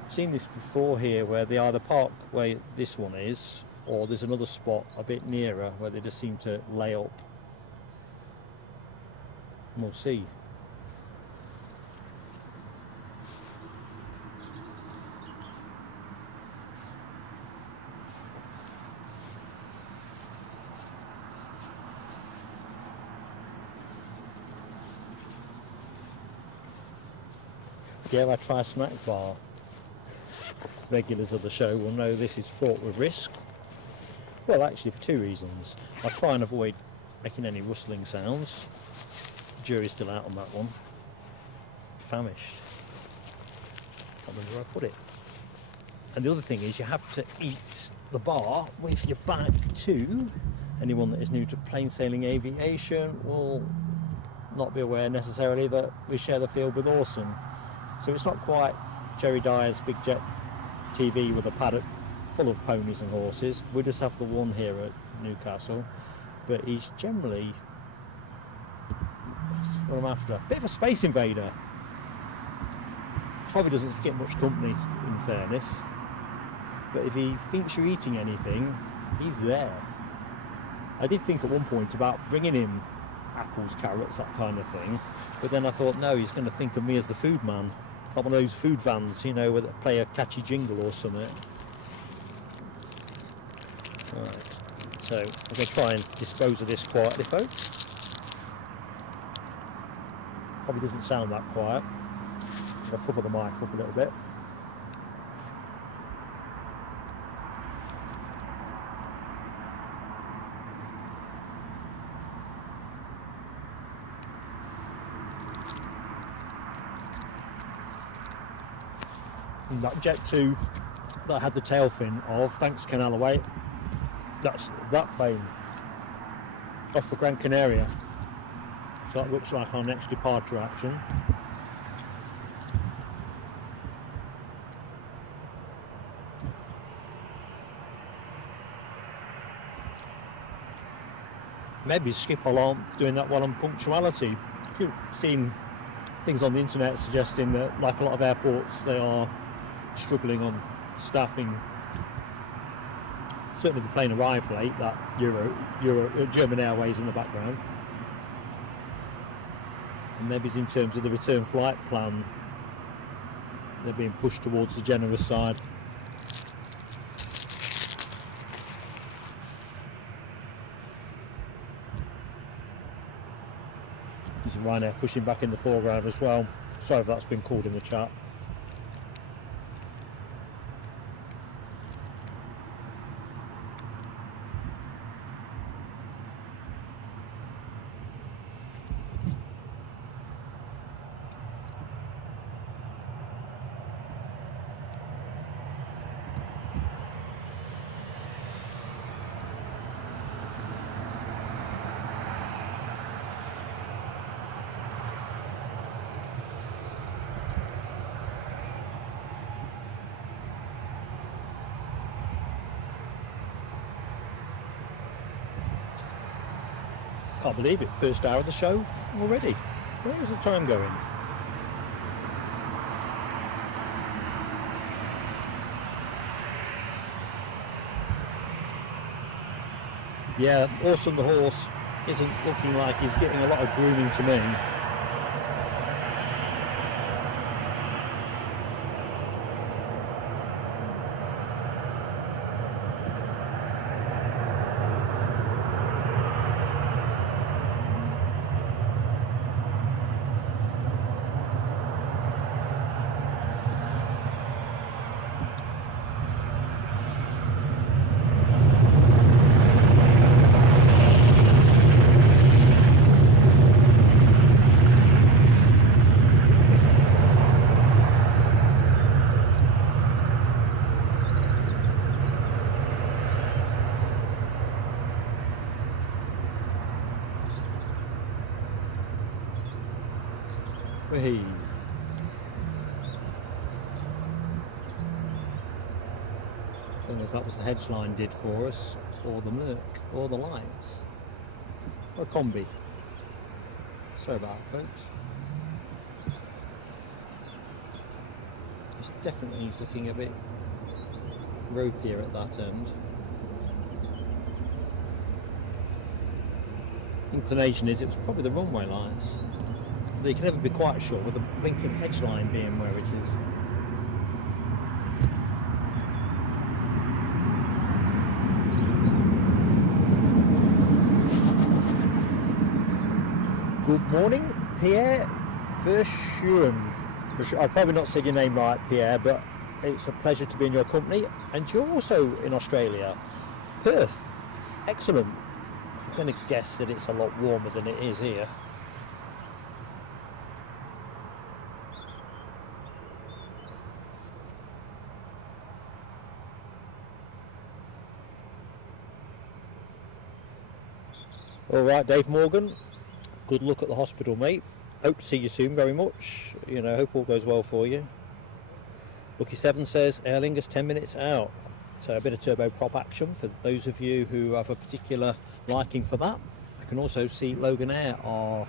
I've seen this before here, where they either park where this one is, or there's another spot a bit nearer where they just seem to lay up. And we'll see. Yeah, I try a snack bar. Regulars of the show will know this is fraught with risk. Well, actually for two reasons. I try and avoid making any rustling sounds. The jury's still out on that one. Famished. Can't remember where I put it. And the other thing is you have to eat the bar with your back to. Anyone that is new to plain sailing aviation will not be aware necessarily that we share the field with Orson. So it's not quite Jerry Dyer's Big Jet TV with a paddock full of ponies and horses. We just have the one here at Newcastle, but he's generally, that's what I'm after, a bit of a space invader. Probably doesn't get much company, in fairness, but if he thinks you're eating anything, he's there. I did think at one point about bringing him apples, carrots, that kind of thing, but then I thought, no, he's going to think of me as the food man. Not one of those food vans, you know, where they play a catchy jingle or something. Right, so I'm going to try and dispose of this quietly, folks. Probably doesn't sound that quiet. I'll cover the mic up a little bit. And that Jet 2 that I had the tail fin of, thanks to Canalaway, that's that plane off for Gran Canaria. So that looks like our next departure action. Maybe Schiphol aren't doing that well on punctuality. I keep seeing things on the internet suggesting that, like a lot of airports, they are struggling on staffing. Certainly the plane arrived late, that German Airways in the background. And maybe it's in terms of the return flight plan, they're being pushed towards the generous side. There's Ryanair pushing back in the foreground as well. Sorry if that's been called in the chat. Can't believe it, first hour of the show already. Where is the time going? Yeah, Orson the horse isn't looking like he's getting a lot of grooming to me. Hey. Don't know if that was the hedgeline did for us, or the Merc, or the lights, or a combi. Sorry about that, folks. It's definitely looking a bit ropier at that end. Inclination is it was probably the runway lights. But you can never be quite sure with the blinking hedgeline being where it is. Good morning, Pierre Verschuren. I've probably not said your name right, Pierre, but it's a pleasure to be in your company. And you're also in Australia, Perth. Excellent. I'm going to guess that it's a lot warmer than it is here. All right, Dave Morgan. Good luck at the hospital, mate. Hope to see you soon very much. You know, hope all goes well for you. Lucky 7 says Aer Lingus 10 minutes out. So a bit of turboprop action for those of you who have a particular liking for that. I can also see Logan Air are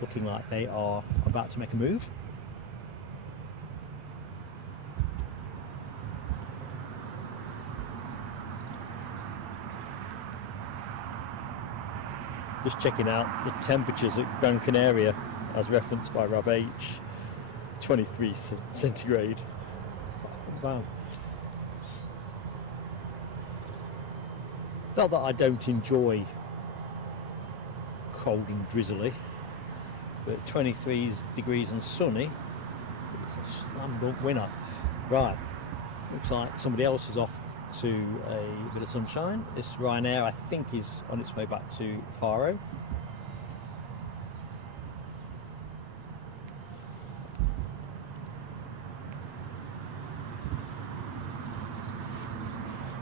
looking like they are about to make a move. Just checking out the temperatures at Gran Canaria as referenced by Rob H. 23 centigrade. Wow. Not that I don't enjoy cold and drizzly, but 23 degrees and sunny, it's a slam dunk winner. Right, looks like somebody else is off to a bit of sunshine. This Ryanair, I think, is on its way back to Faro.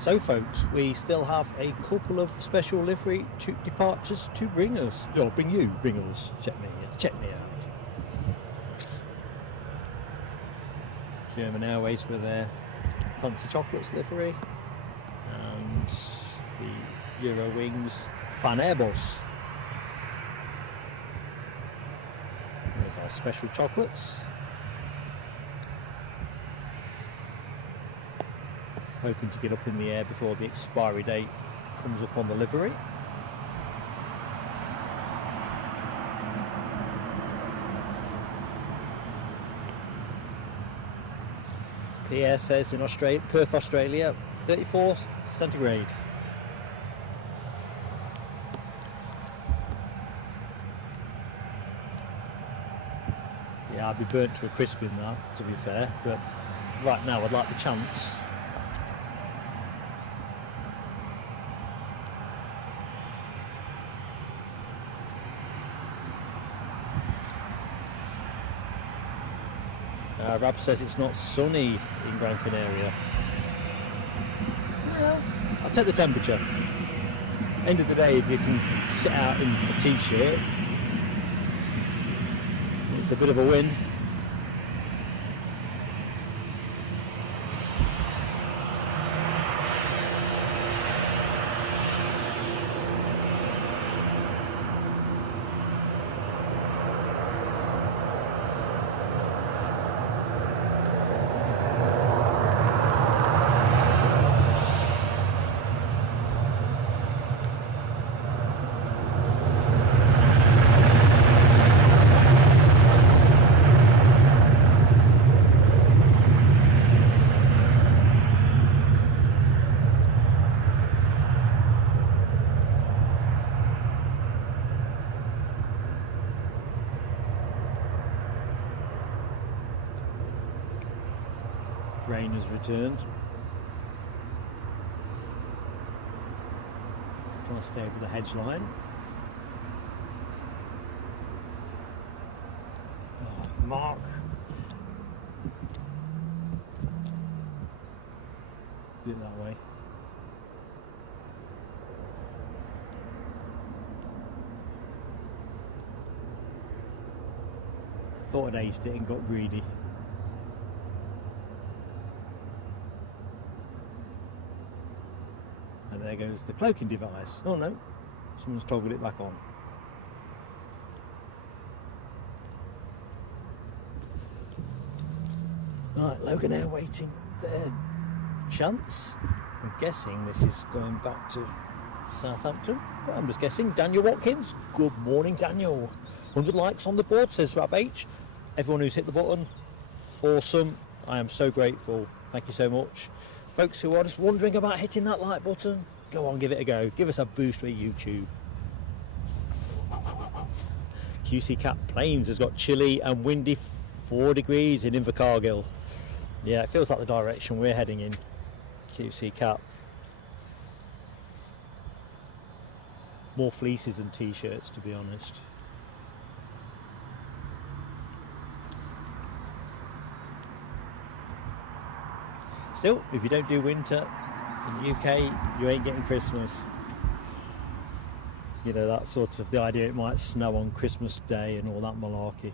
So folks, we still have a couple of special livery departures to bring us. No, bring us. Check me out. German Airways with their fancy chocolates livery, and the Eurowings FanAirBus. There's our special chocolates. Hoping to get up in the air before the expiry date comes up on the livery. Pierre says in Australia, Perth, Australia, 34 centigrade. Yeah, I'd be burnt to a crisp in that, to be fair, but right now I'd like the chance. Rab says it's not sunny in Gran Canaria. Well, I'll take the temperature. End of the day, if you can sit out in a t-shirt, it's a bit of a win. Rain has returned. Trying to stay over the hedge line. Oh, Mark. Do it that way. Thought I'd aced it and got greedy. there goes the cloaking device. Oh no, someone's toggled it back on. Right, Logan Air waiting their chance. I'm guessing this is going back to Southampton. Well, I'm just guessing. Daniel Watkins. Good morning, Daniel. 100 likes on the board, says Rab H. Everyone who's hit the button, awesome. I am so grateful. Thank you so much. Folks who are just wondering about hitting that like button, go on, give it a go. Give us a boost with YouTube. QC Cap Plains has got chilly and windy 4 degrees in Invercargill. Yeah, it feels like the direction we're heading in. QC Cap. More fleeces than t-shirts, to be honest. Still, if you don't do winter in the UK, you ain't getting Christmas. You know, that sort of the idea it might snow on Christmas Day and all that malarkey.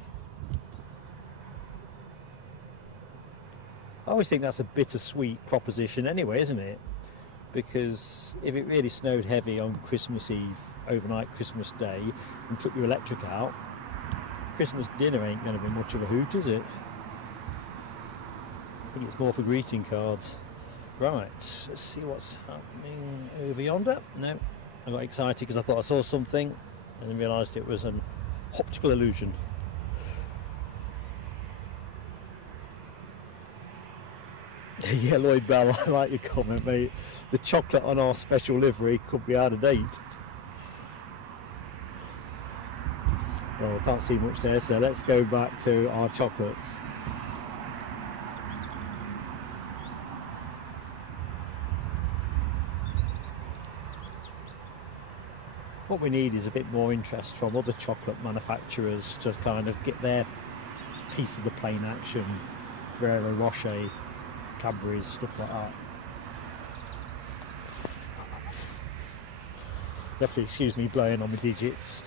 I always think that's a bittersweet proposition anyway, isn't it? Because if it really snowed heavy on Christmas Eve, overnight Christmas Day, and took your electric out, Christmas dinner ain't going to be much of a hoot, is it? I think it's more for greeting cards. Right, let's see what's happening over yonder. No, I got excited because I thought I saw something and then realised it was an optical illusion. Yeah, Lloyd Bell, I like your comment, mate. The chocolate on our special livery could be out of date. Well, I can't see much there, so let's go back to our chocolates. What we need is a bit more interest from other chocolate manufacturers to kind of get their piece of the plane action. Ferrero Rocher, Cadbury's, stuff like that. Definitely excuse me blowing on my digits.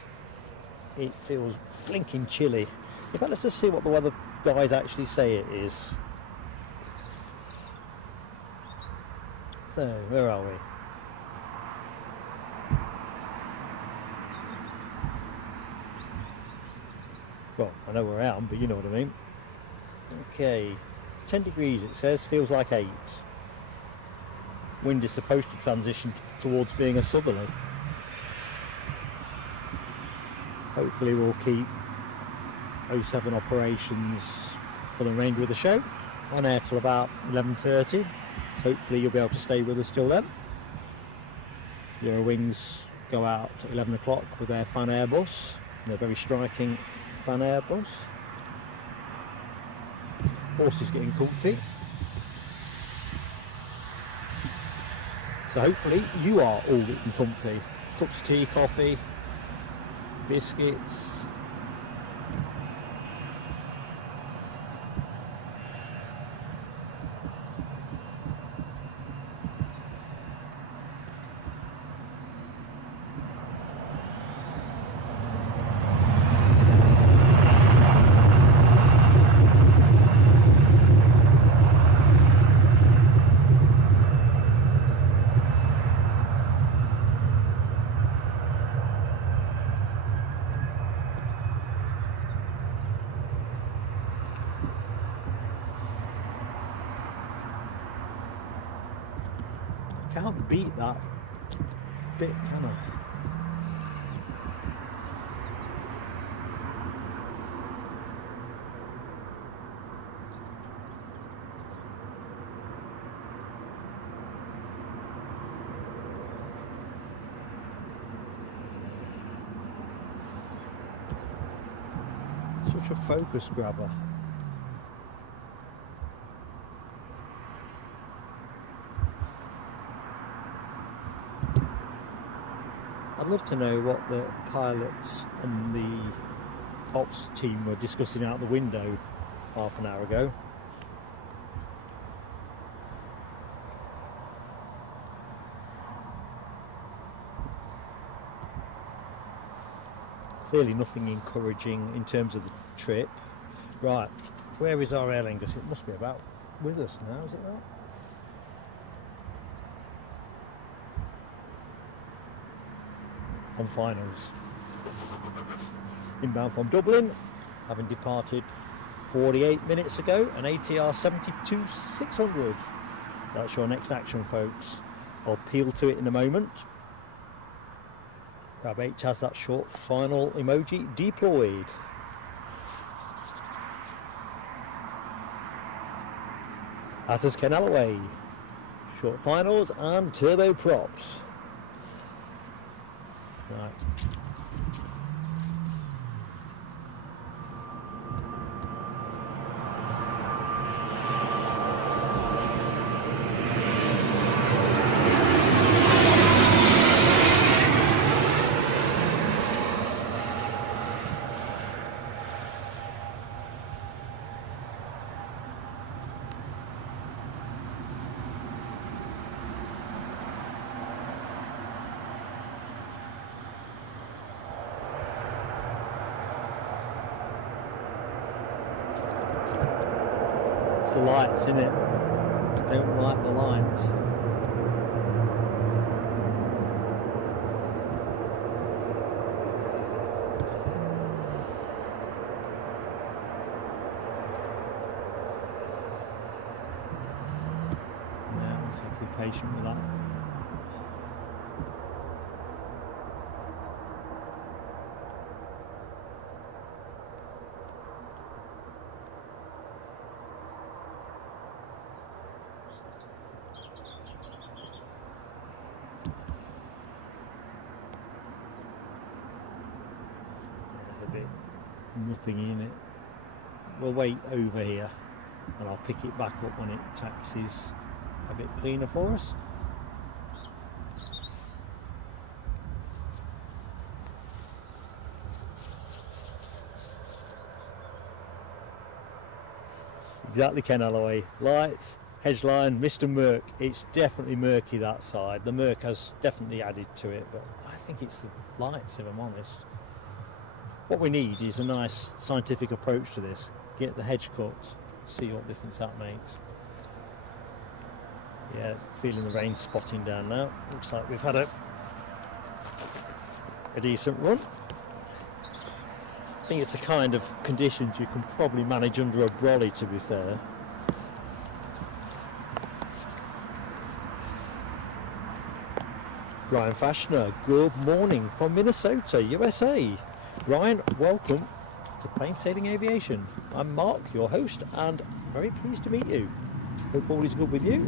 It feels blinking chilly. In fact, let's just see what the weather guys actually say it is. So, where are we? Well, I know where I am, but you know what I mean. Okay, 10 degrees it says, feels like 8. Wind is supposed to transition towards being a southerly. Hopefully we'll keep 07 operations for the remainder of the show. On air till about 11:30. Hopefully you'll be able to stay with us till then. Eurowings go out at 11 o'clock with their FanAirBus. They're very striking FanAirBus. Horse is getting comfy. So hopefully you are all getting comfy. Cups of tea, coffee, biscuits. Can't beat that bit, can I? Such a focus grabber. I'd love to know what the pilots and the ops team were discussing out the window half an hour ago. Clearly nothing encouraging in terms of the trip. Right, where is our Aer Lingus? It must be about with us now, is it not? on finals. Inbound from Dublin, having departed 48 minutes ago, an ATR 72-600. That's your next action, folks. I'll peel to it in a moment. Grab H has that short final emoji deployed. As is Ken Alloway. Short finals and turbo props. Right. The lights in it. Don't like the lights. Yeah, so have to be patient with that. Nothing in it. We'll wait over here and I'll pick it back up when it taxis a bit cleaner for us. Exactly, Ken Alloway. Lights, hedge line, Mr. Murk. It's definitely murky that side. The murk has definitely added to it, but I think it's the lights, if I'm honest. What we need is a nice scientific approach to this. Get the hedge cut, see what difference that makes. Yeah, feeling the rain spotting down now. Looks like we've had a decent run. I think it's the kind of conditions you can probably manage under a brolly, to be fair. Ryan Fashner, good morning from Minnesota, USA. Ryan, welcome to Plain Sailing Aviation. I'm Mark, your host, and very pleased to meet you. Hope all is good with you.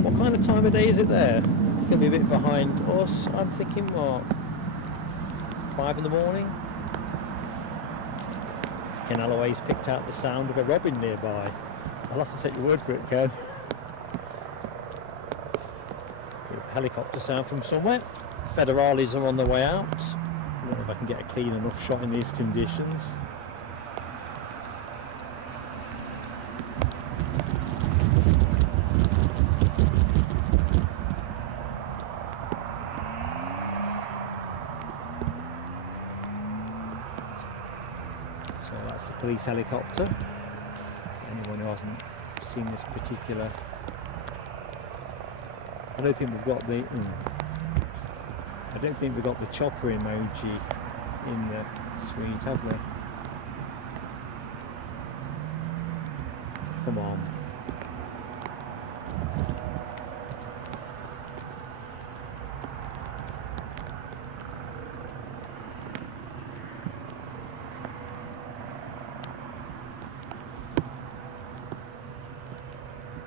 What kind of time of day is it there? It's going to be a bit behind us, I'm thinking, what, 5 in the morning? Ken Alloway's picked out the sound of a robin nearby. I'll have to take your word for it, Ken. Helicopter sound from somewhere. Federales are on the way out. I don't know if I can get a clean enough shot in these conditions. So that's the police helicopter. Anyone who hasn't seen this particular, I don't think we've got the I don't think we've got the chopper emoji in the suite, have we? Come on.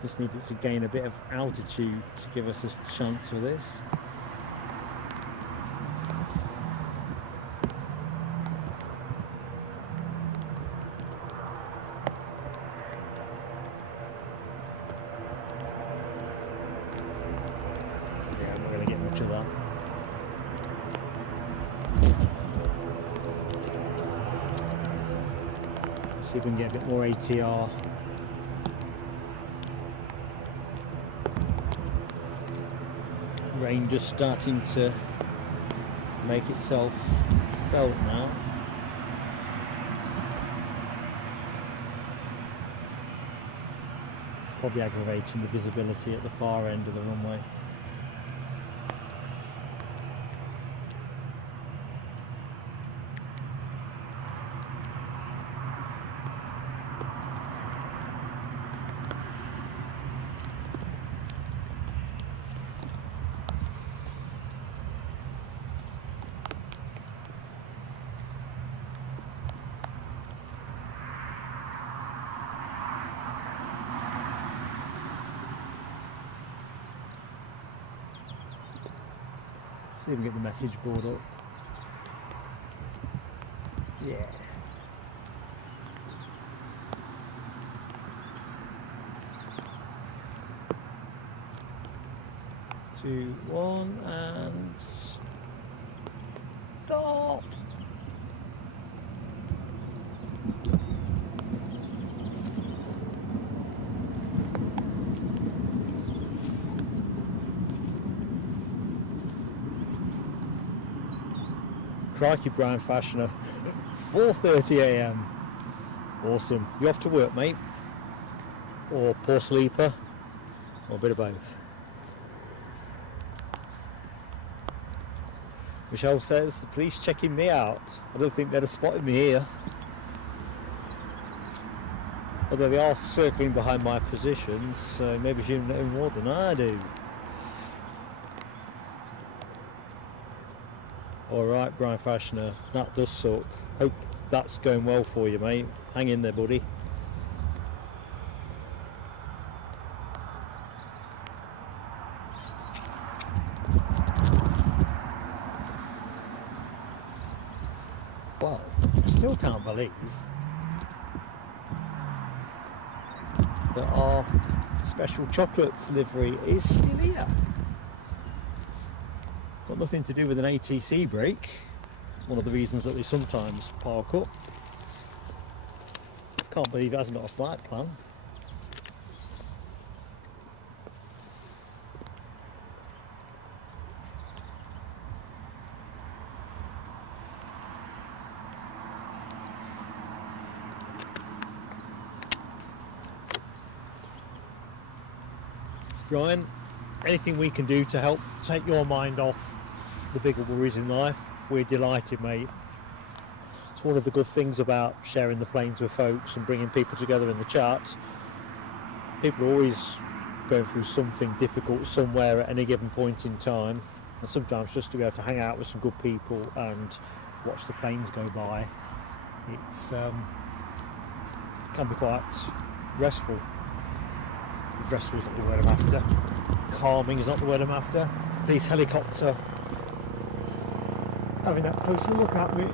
Just needed to gain a bit of altitude to give us a chance for this. Of that. See if we can get a bit more ATR. Rain just starting to make itself felt now. Probably aggravating the visibility at the far end of the runway. See if we get the message board up. Yeah. Two, one, and stop. Crikey, Brian Fashioner, 4:30 a.m. Awesome. You off to work, mate? Or poor sleeper? Or a bit of both? Michelle says, the police checking me out. I don't think they'd have spotted me here. Although they are circling behind my positions, so maybe you know more than I do. Alright, Brian Fashioner, that does suck. Hope that's going well for you, mate. Hang in there, buddy. Well, I still can't believe that our special chocolates livery is still here. Got nothing to do with an ATC break. One of the reasons that they sometimes park up. Can't believe it hasn't got a flight plan. Ryan, anything we can do to help take your mind off the bigger worries in life, we're delighted, mate. It's one of the good things about sharing the planes with folks and bringing people together in the chat. People are always going through something difficult somewhere at any given point in time, and sometimes just to be able to hang out with some good people and watch the planes go by, it's can be quite restful. Restful is not the word I'm after. Calming is not the word I'm after. Police helicopter having that closer look at me.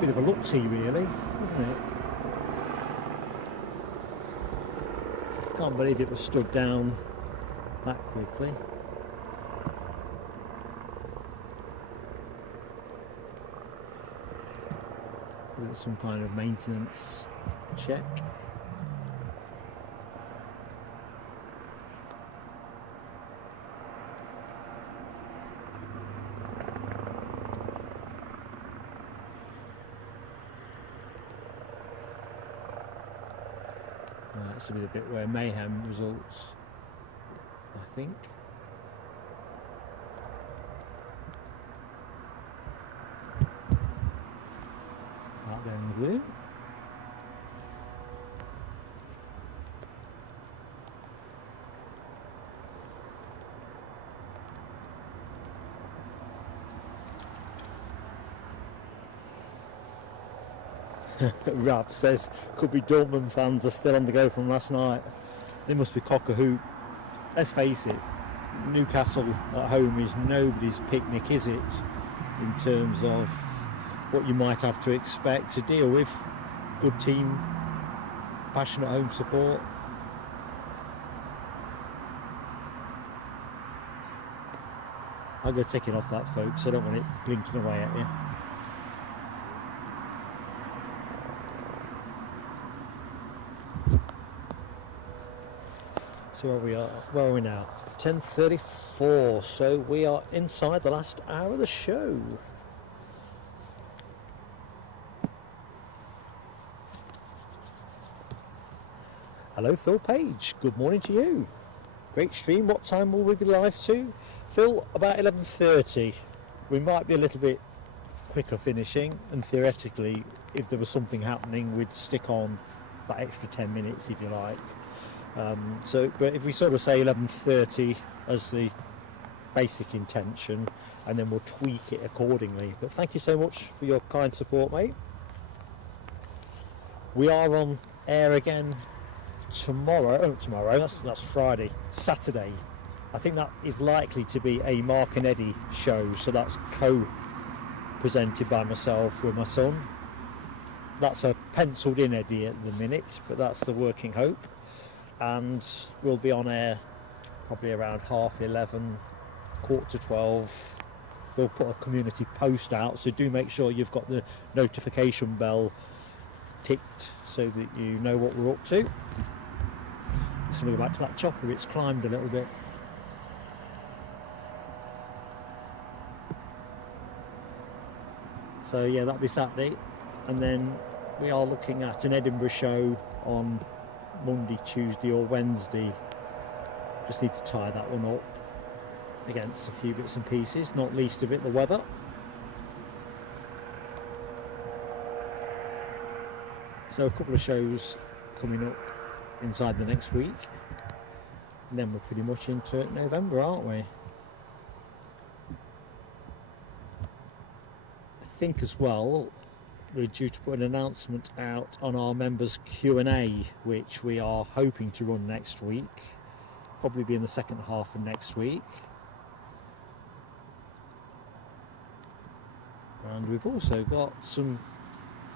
Bit of a look-see really, isn't it? Can't believe it was stood down that quickly. Is it some kind of maintenance check? This will be the bit where mayhem results, I think. Right there in the blue. Rab says could be Dortmund fans are still on the go from last night. They must be cock a hoop. Let's face it, Newcastle at home is nobody's picnic, is it? In terms of what you might have to expect to deal with. Good team, passionate home support. I'll go take it off that, folks. I don't want it blinking away at you. So where are we now? 10:34, so we are inside the last hour of the show. Hello Phil Page, good morning to you. Great stream, what time will we be live to? Phil, about 11:30. We might be a little bit quicker finishing, and theoretically if there was something happening we'd stick on that extra 10 minutes if you like. But if we sort of say 11:30 as the basic intention, and then we'll tweak it accordingly. But thank you so much for your kind support, mate. We are on air again tomorrow. That's Friday. Saturday. I think that is likely to be a Mark and Eddie show, so that's co-presented by myself with my son. That's a penciled in Eddie at the minute, but that's the working hope. And we'll be on air probably around 11:30, 11:45. We'll put a community post out, so do make sure you've got the notification bell ticked so that you know what we're up to. Let's go back to that chopper, it's climbed a little bit. So yeah, that'll be Saturday, and then we are looking at an Edinburgh show on Monday, Tuesday or Wednesday. Just need to tie that one up against a few bits and pieces, not least of it the weather. So a couple of shows coming up inside the next week, and then we're pretty much into November, aren't we? I think as well we're due to put an announcement out on our members Q&A, which we are hoping to run next week, probably be in the second half of next week. And we've also got some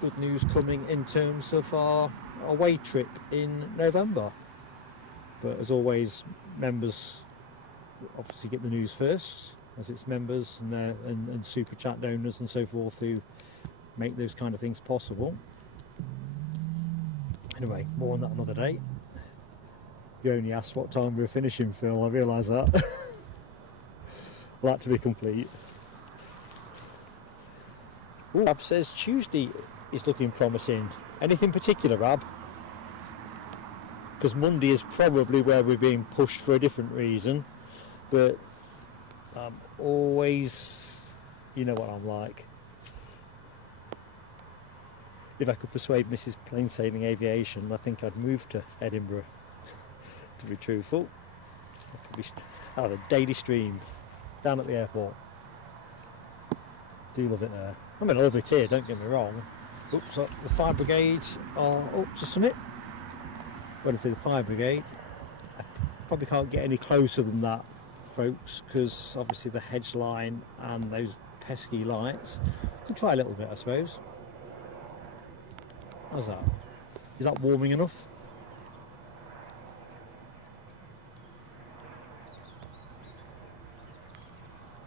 good news coming in terms of our away trip in November. But as always, members obviously get the news first, as it's members and super chat donors and so forth who make those kind of things possible. Anyway, more on that another day. You only asked what time we were finishing, Phil, I realise that. Well, that to be complete. Ooh, Rab says Tuesday is looking promising. Anything particular, Rab? Because Monday is probably where we're being pushed for a different reason, but always, you know what I'm like. If I could persuade Mrs. Plain Sailing Aviation, I think I'd move to Edinburgh, to be truthful. I'd probably have a daily stream down at the airport. Do love it there. I mean, I love it here, don't get me wrong. Oops, the fire brigade are up to summit. When I say the fire brigade, I probably can't get any closer than that, folks, because obviously the hedge line and those pesky lights. I can try a little bit, I suppose. How's that? Is that warming enough?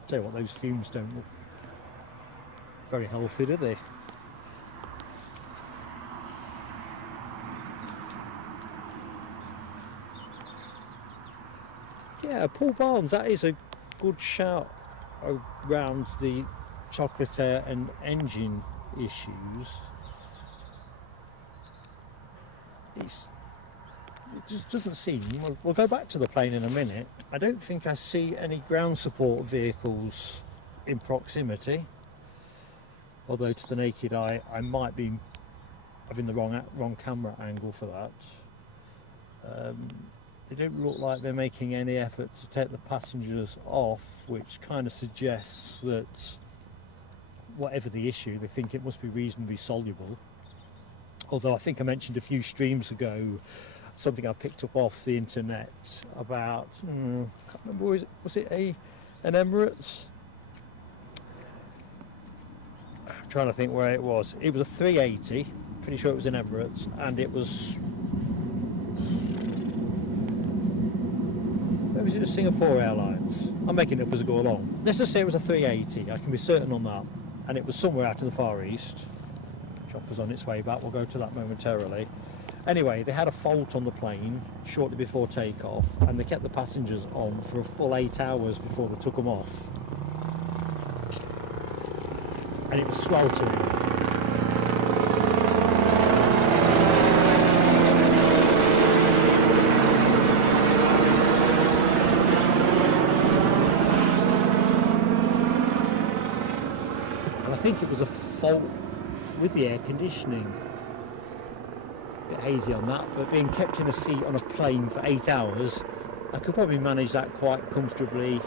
Tell you what, those fumes don't look very healthy, do they? Yeah, Paul Barnes, that is a good shout around the chocolate air and engine issues. It just doesn't seem, we'll go back to the plane in a minute. I don't think I see any ground support vehicles in proximity, although to the naked eye I might be having the wrong camera angle for that. They don't look like they're making any effort to take the passengers off, which kind of suggests that whatever the issue, they think it must be reasonably soluble. Although I think I mentioned a few streams ago something I picked up off the internet about, I can't remember, was it an Emirates? I'm trying to think where it was. It was a 380, pretty sure it was an Emirates, and it was, was it a Singapore Airlines? I'm making it up as I go along. Let's just say it was a 380, I can be certain on that, and it was somewhere out in the Far East. Chopper's on its way back, we'll go to that momentarily. Anyway, they had a fault on the plane shortly before takeoff, and they kept the passengers on for a full 8 hours before they took them off. And it was sweltering. And I think it was a fault with the air conditioning. a bit hazy on that, but being kept in a seat on a plane for 8 hours, I could probably manage that quite comfortably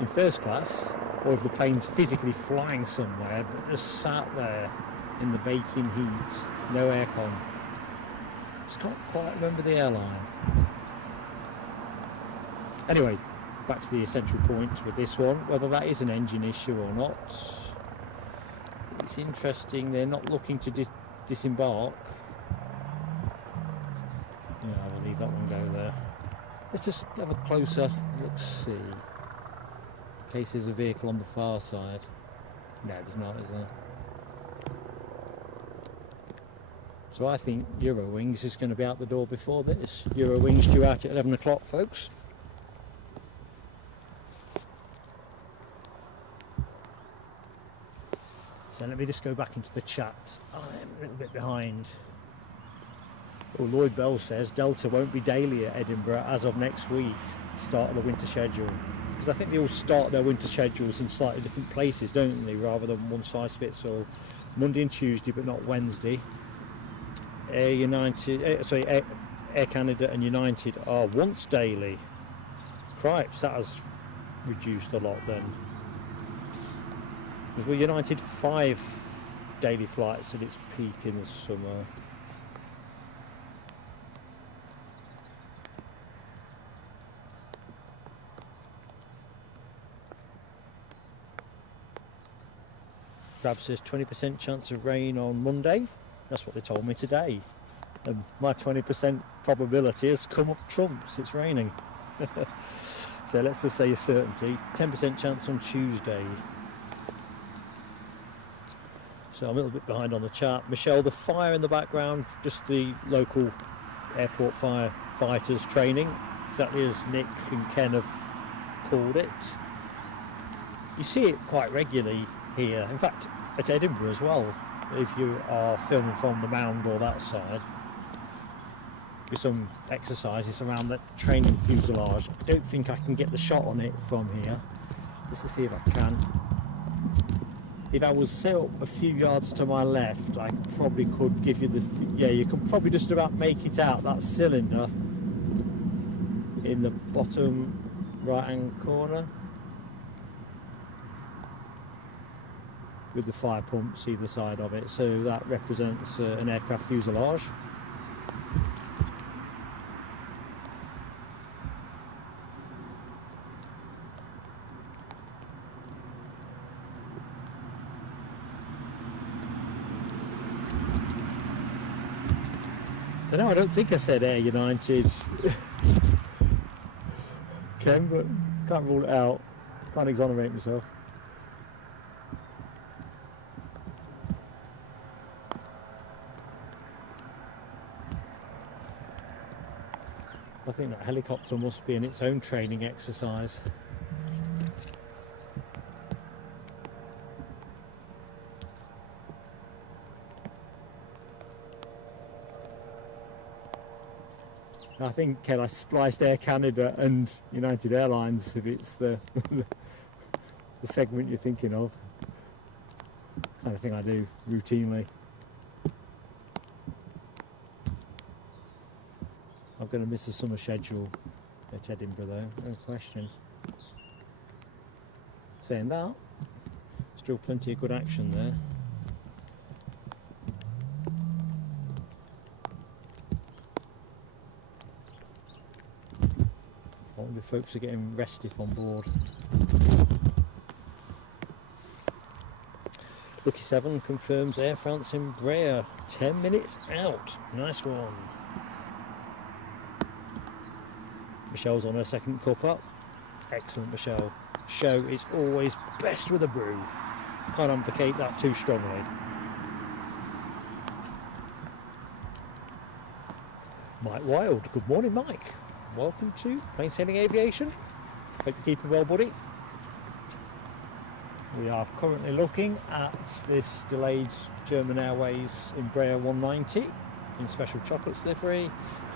in first class, or if the plane's physically flying somewhere, but just sat there in the baking heat, no aircon. Just can't quite remember the airline. Anyway, back to the essential point with this one, whether that is an engine issue or not. It's interesting, they're not looking to disembark. Yeah, I will leave that one go there. Let's just have a closer look-see. In case there's a vehicle on the far side. No, there's not, is there? So I think Eurowings is going to be out the door before this. Eurowings due out at 11 o'clock, folks. So let me just go back into the chat. I'm a little bit behind. Oh, Lloyd Bell says Delta won't be daily at Edinburgh as of next week, start of the winter schedule. Because I think they all start their winter schedules in slightly different places, don't they, rather than one size fits all. Monday and Tuesday, but not Wednesday. Air Canada and United are once daily. Cripes, that has reduced a lot then. Because we're United 5 daily flights at its peak in the summer. Grab says 20% chance of rain on Monday. That's what they told me today. And my 20% probability has come up trumps. It's raining. So let's just say a certainty. 10% chance on Tuesday. So I'm a little bit behind on the chat. Michelle, the fire in the background, just the local airport firefighters training, exactly as Nick and Ken have called it. You see it quite regularly here. In fact, at Edinburgh as well. If you are filming from the mound or that side, with some exercises around the training fuselage. I don't think I can get the shot on it from here. Just to see if I can. If I was set up a few yards to my left, I probably could give you the... Yeah, you can probably just about make it out, that cylinder in the bottom right-hand corner. With the fire pumps either side of it, so that represents an aircraft fuselage. I don't think I said Air United, Ken, but can't rule it out. Can't exonerate myself. I think that helicopter must be in its own training exercise. I think, Ken, I spliced Air Canada and United Airlines, if it's the the segment you're thinking of. Kind of thing I do routinely. I'm going to miss the summer schedule at Edinburgh though, no question. Saying that, still plenty of good action there. All the folks are getting restive on board. Lucky 7 confirms Air France Embraer 10 minutes out. Nice one. Michelle's on her second cup up. Excellent, Michelle. Show is always best with a brew. Can't advocate that too strongly. Mike Wild. Good morning, Mike. Welcome to Plain Sailing Aviation. Hope you're keeping well, buddy. We are currently looking at this delayed German Airways Embraer 190 in special chocolates livery.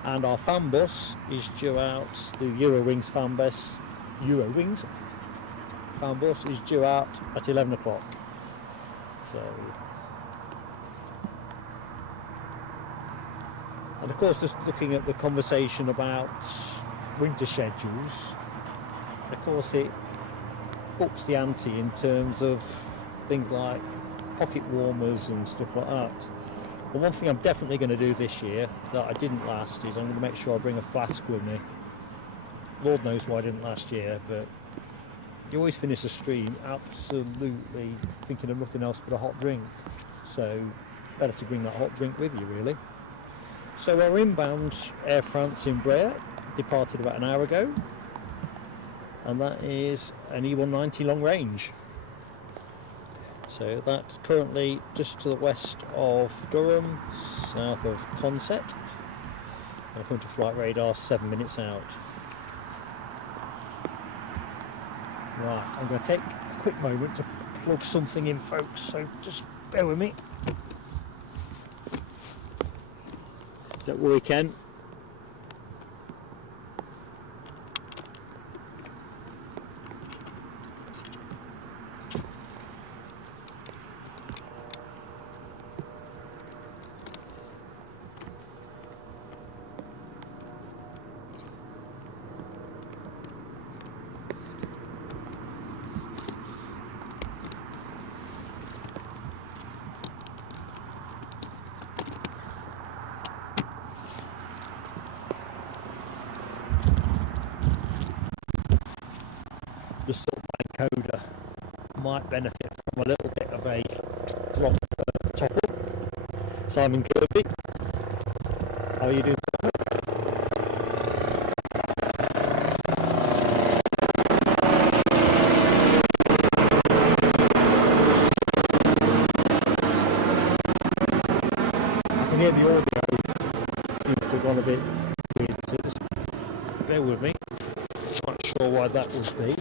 And our FanBus is due out, the Eurowings FanBus is due out at 11 o'clock. So And of course, just looking at the conversation about winter schedules, of course it ups the ante in terms of things like pocket warmers and stuff like that. But one thing I'm definitely going to do this year that I didn't last is I'm going to make sure I bring a flask with me. Lord knows why I didn't last year, but you always finish a stream absolutely thinking of nothing else but a hot drink. So better to bring that hot drink with you, really. So our inbound Air France Embraer departed about an hour ago, and that is an E190 long range. So that's currently just to the west of Durham, south of Consett, and according to flight radar 7 minutes out. Right, I'm going to take a quick moment to plug something in, folks, so just bear with me. Don't worry, Ken. Just thought my coda might benefit from a little bit of a drop at the top up. Simon Kirby, how are you doing, Simon? I can hear the audio seems to have gone a bit weird, so just bear with me. Not sure why that would be.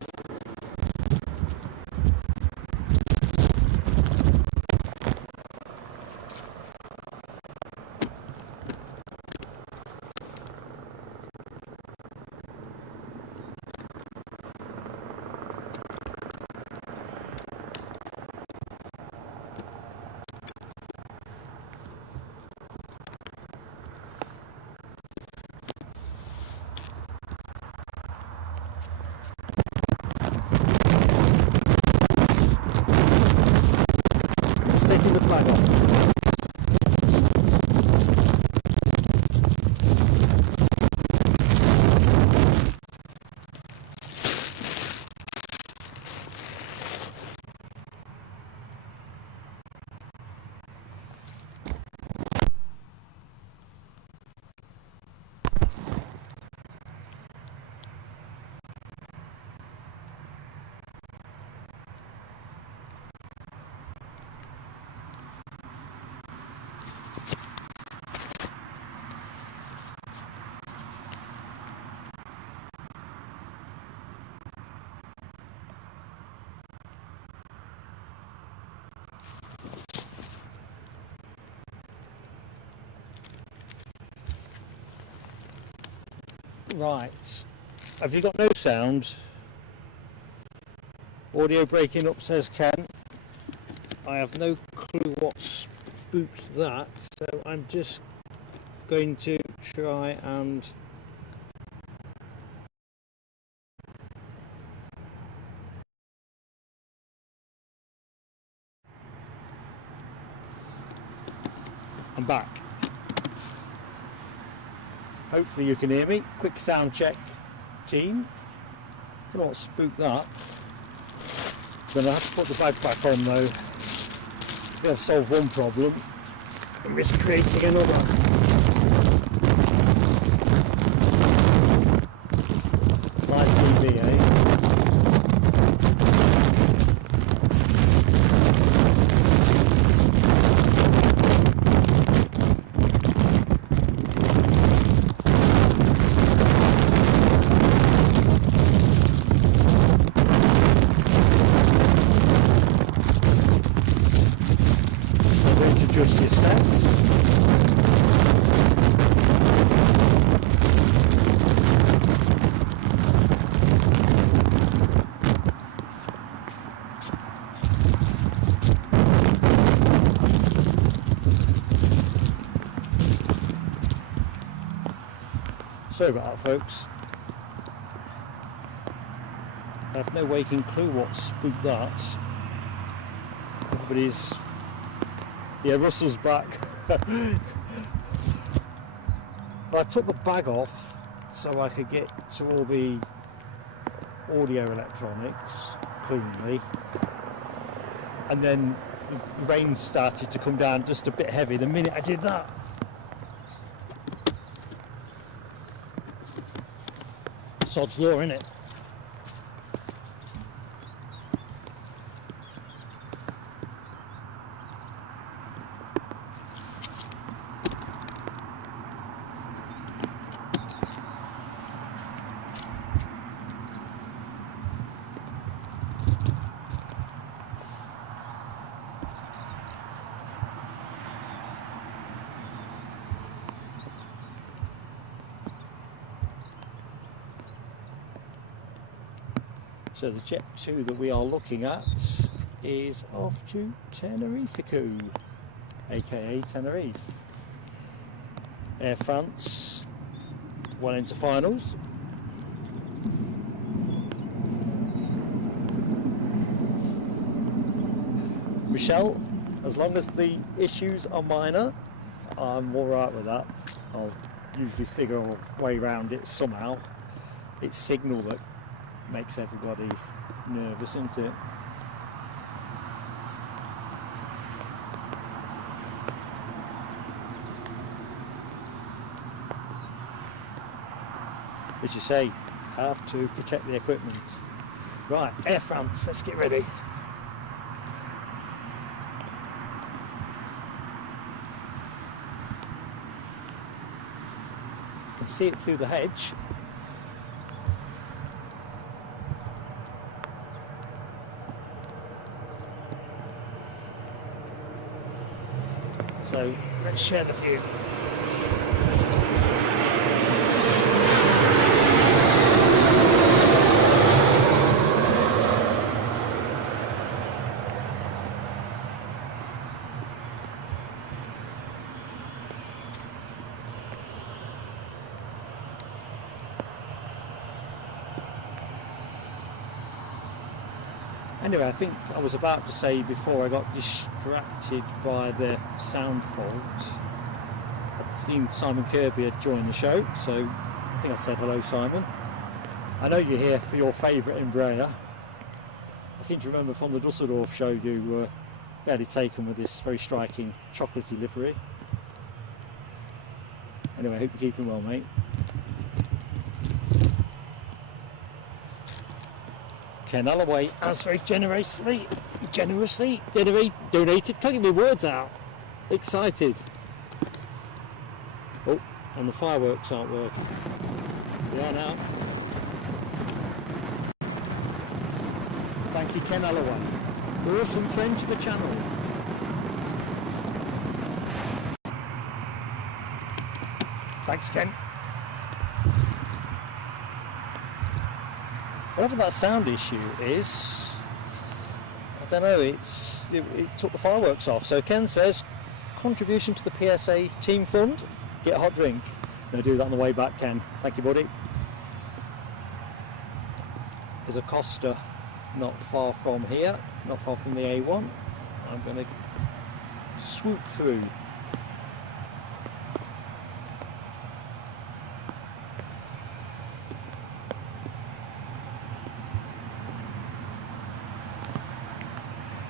Taking the flag off. Right, have you got no sound? Audio breaking up, says Ken. I have no clue what spooked that, so I'm just going to try and I'm back. Hopefully you can hear me. Quick sound check, team. Don't know what spooked that. Gonna have to put the bag back on though. They'll solve one problem and risk creating another. Live TV, eh? Adjust your sets. Sorry about that, folks. I have no waking clue what spooked that. Everybody's... Yeah, Russell's back. I took the bag off so I could get to all the audio electronics cleanly, and then the rain started to come down just a bit heavy the minute I did that. Sod's law, innit? So the Jet 2 that we are looking at is off to Tenerife, aka Tenerife. Air France well into finals. Michelle, as long as the issues are minor, I'm alright with that. I'll usually figure a way around it somehow. It's signal that makes everybody nervous, isn't it? As you say, have to protect the equipment. Right, Air France, let's get ready. You can see it through the hedge. So let's share the view. Anyway, I think I was about to say before I got distracted by the sound fault, I'd seen Simon Kirby had joined the show, so I think I said hello, Simon. I know you're here for your favourite Embraer. I seem to remember from the Dusseldorf show you were fairly taken with this very striking chocolatey livery. Anyway, I hope you're keeping well, mate. Ken Alloway has very generously donated. Can't get my words out. Excited. Oh, and the fireworks aren't working. They are now. Thank you, Ken Alloway. Awesome friend to the channel. Thanks, Ken. Whatever that sound issue is, I don't know, it took the fireworks off. So Ken says, contribution to the PSA team fund, get a hot drink. Gonna do that on the way back, Ken. Thank you, buddy. There's a Costa not far from here, not far from the A1. I'm gonna swoop through.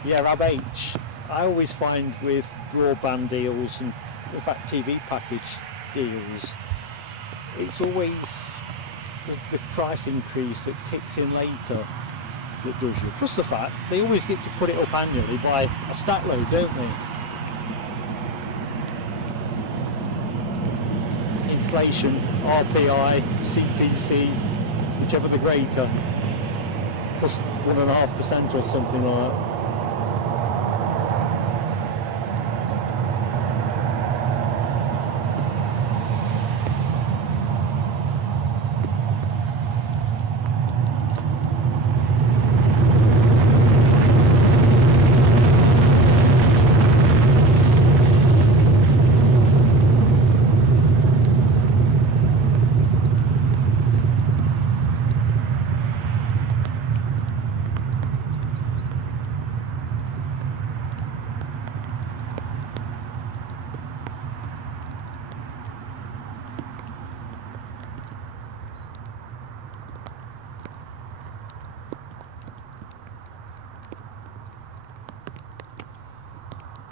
Yeah, Rab H. I always find with broadband deals and in fact TV package deals, it's always the price increase that kicks in later that does you. Plus the fact they always get to put it up annually by a stack load, don't they? Inflation, RPI, CPC, whichever the greater, plus 1.5% or something like that.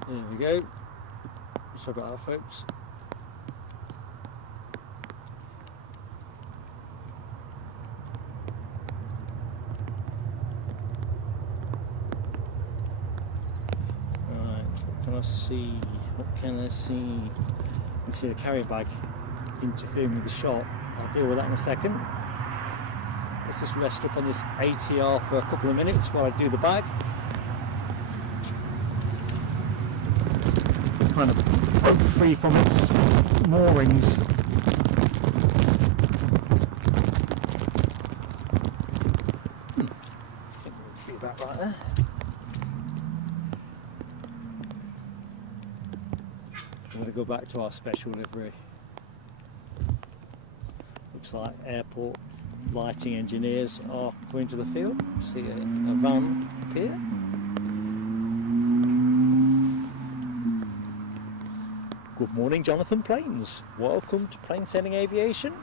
There we go. Sorry about that, folks. Right, what can I see? What can I see? You can see the carrier bag interfering with the shot. I'll deal with that in a second. Let's just rest up on this ATR for a couple of minutes while I do the bag. Kind of broke free from its moorings. I think we'll be about right there. I'm going to go back to our special livery. Looks like airport lighting engineers are coming to the field. See a van appear. Good morning, Jonathan Planes. Welcome to Plane Sailing Aviation.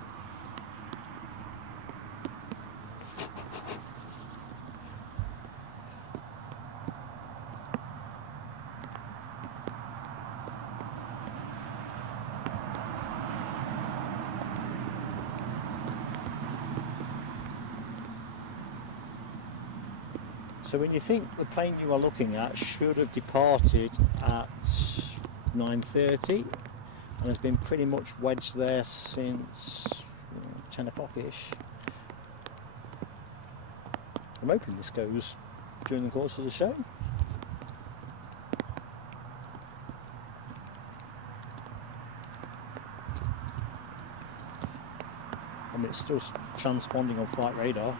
So when you think the plane you are looking at should have departed at 9:30 and has been pretty much wedged there since 10 o'clock-ish. I'm hoping this goes during the course of the show. I mean, it's still transponding on flight radar.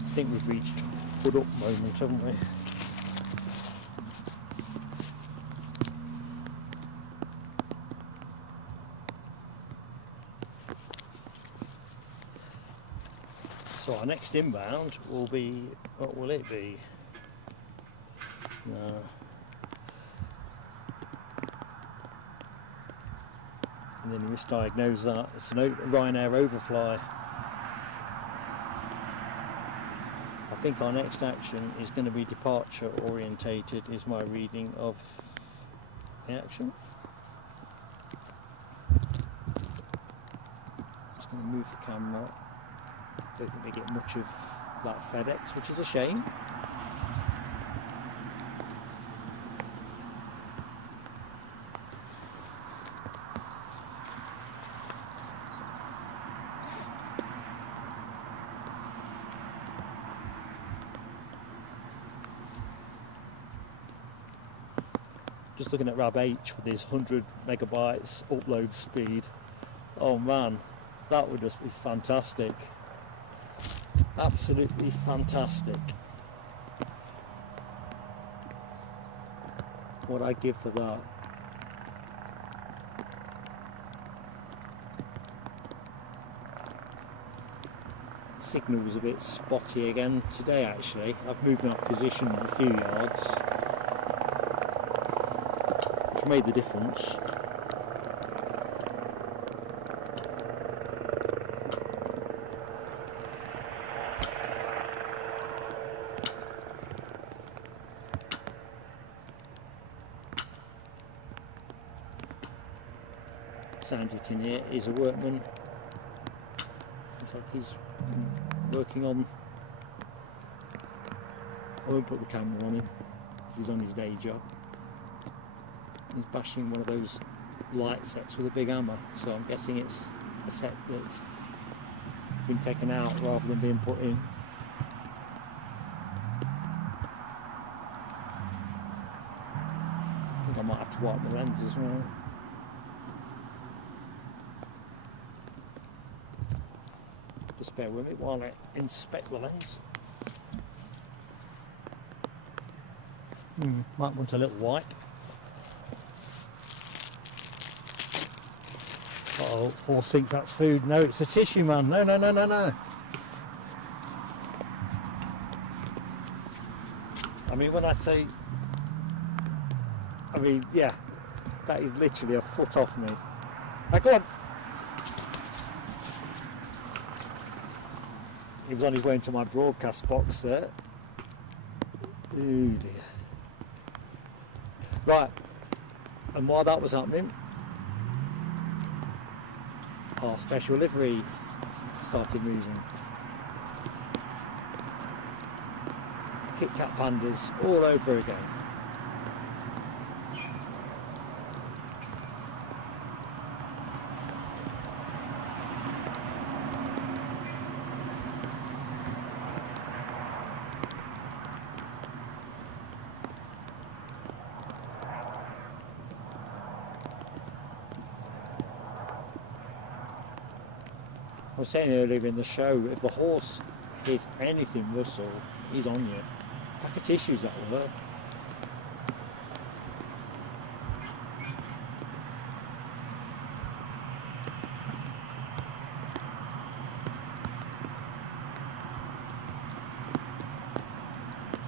I think we've reached hood up moment, haven't we? So our next inbound will be, what will it be? No. And then you misdiagnose that. It's an Ryanair overfly. I think our next action is going to be departure orientated, is my reading of the action. Just going to move the camera. Don't think we get much of that FedEx, which is a shame. Just looking at Rab H with his 100 megabytes upload speed. Oh man, that would just be fantastic. Absolutely fantastic. What I'd give for that. Signal's a bit spotty again today actually. I've moved my position a few yards, which made the difference. Sound you can hear is a workman. Looks like he's working on. I won't put the camera on him because he's on his day job. He's bashing one of those light sets with a big hammer, so I'm guessing it's a set that's been taken out rather than being put in. I think I might have to wipe the lens as well. Just bear with me while I inspect the lens. Might want a little wipe. Uh-oh, horse thinks that's food. No, it's a tissue, man. No, no, no, no, no. I mean, when I say... I mean, yeah. That is literally a foot off me. Now go on. He was on his way into my broadcast box there. Oh dear. Right, and while that was happening, our special livery started moving. Kit Kat pandas all over again. I was saying earlier in the show, if the horse is anything Russell, he's on you. Pack of tissues that were.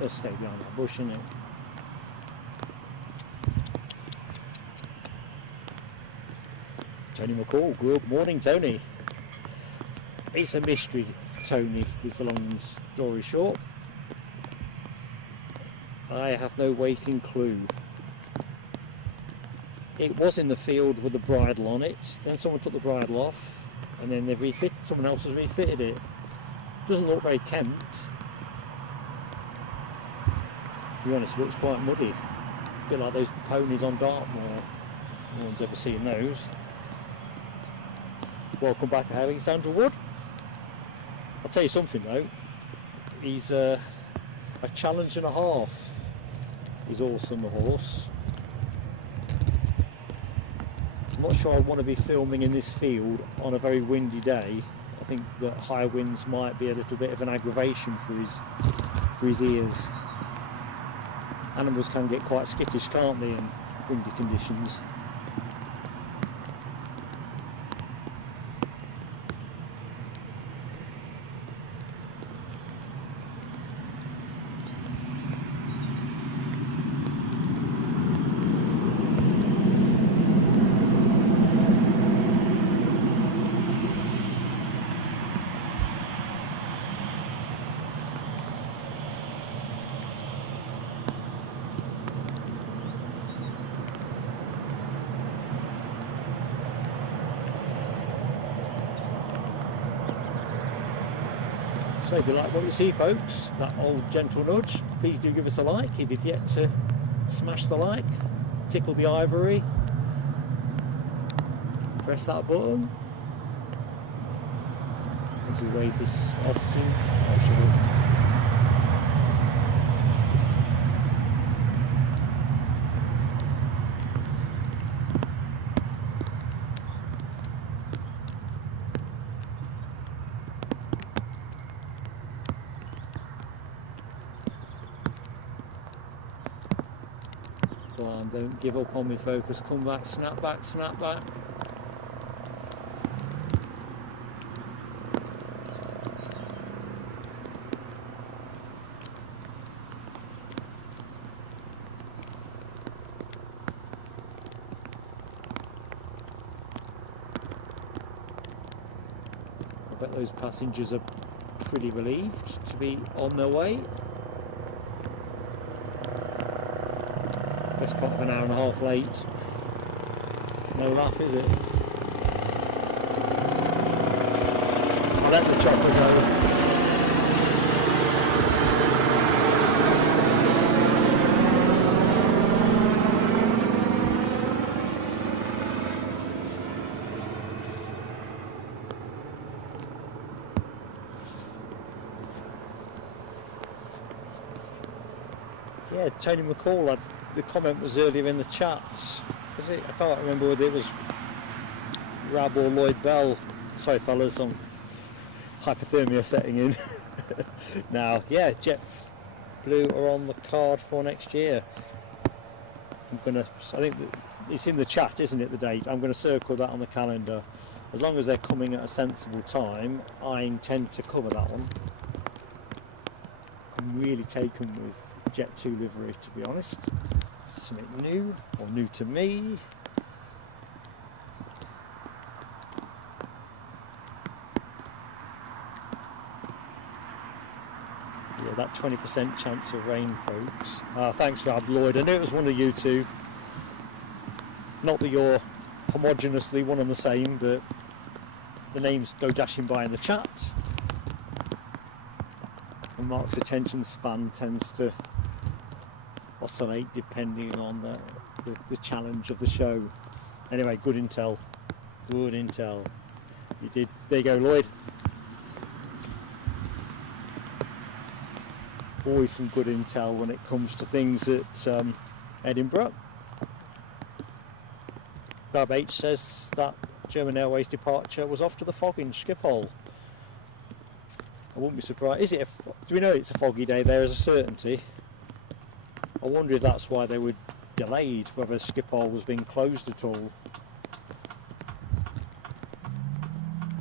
Just stay behind that bush, innit? Tony McCall, good morning, Tony. It's a mystery, Tony, is the long story short. I have no waiting clue. It was in the field with the bridle on it, then someone took the bridle off, and then they've refitted, someone else has refitted it. Doesn't look very kempt. To be honest, it looks quite muddy. A bit like those ponies on Dartmoor. No one's ever seen those. Welcome back, Alexandra Wood. I'll tell you something though, he's a challenge and a half. He's awesome, the horse. I'm not sure I want to be filming in this field on a very windy day. I think that high winds might be a little bit of an aggravation for his ears. Animals can get quite skittish, can't they, in windy conditions. So if you like what you see, folks, that old gentle nudge, please do give us a like. If you've yet to smash the like, tickle the ivory, press that button as we wave this off to Borussia. Go on, don't give up on me, focus, come back, snap back, snap back. I bet those passengers are pretty relieved to be on their way. Best part of an hour and a half late. No laugh, is it? I'll let the chopper go. Yeah, Tony McCall, the comment was earlier in the chat. Was it? I can't remember whether it was Rab or Lloyd Bell. Sorry fellas, I'm hypothermia setting in. Now, yeah, JetBlue are on the card for next year. I think it's in the chat, isn't it, the date? I'm going to circle that on the calendar. As long as they're coming at a sensible time, I intend to cover that one. I'm really taken with Jet 2 livery, to be honest. It's something new, or new to me. that 20% chance of rain, folks. Thanks, Rob Lloyd. I knew it was one of you two. Not that you're homogeneously one and the same, but the names go dashing by in the chat. And Mark's attention span tends to oscillate depending on the challenge of the show. Anyway, good intel. Good intel. You did. There you go, Lloyd. Always some good intel when it comes to things at Edinburgh. Grab H says that German Airways departure was off to the fog in Schiphol. I wouldn't be surprised. Is it? Do we know it's a foggy day there as a certainty? I wonder if that's why they were delayed, whether Schiphol was being closed at all.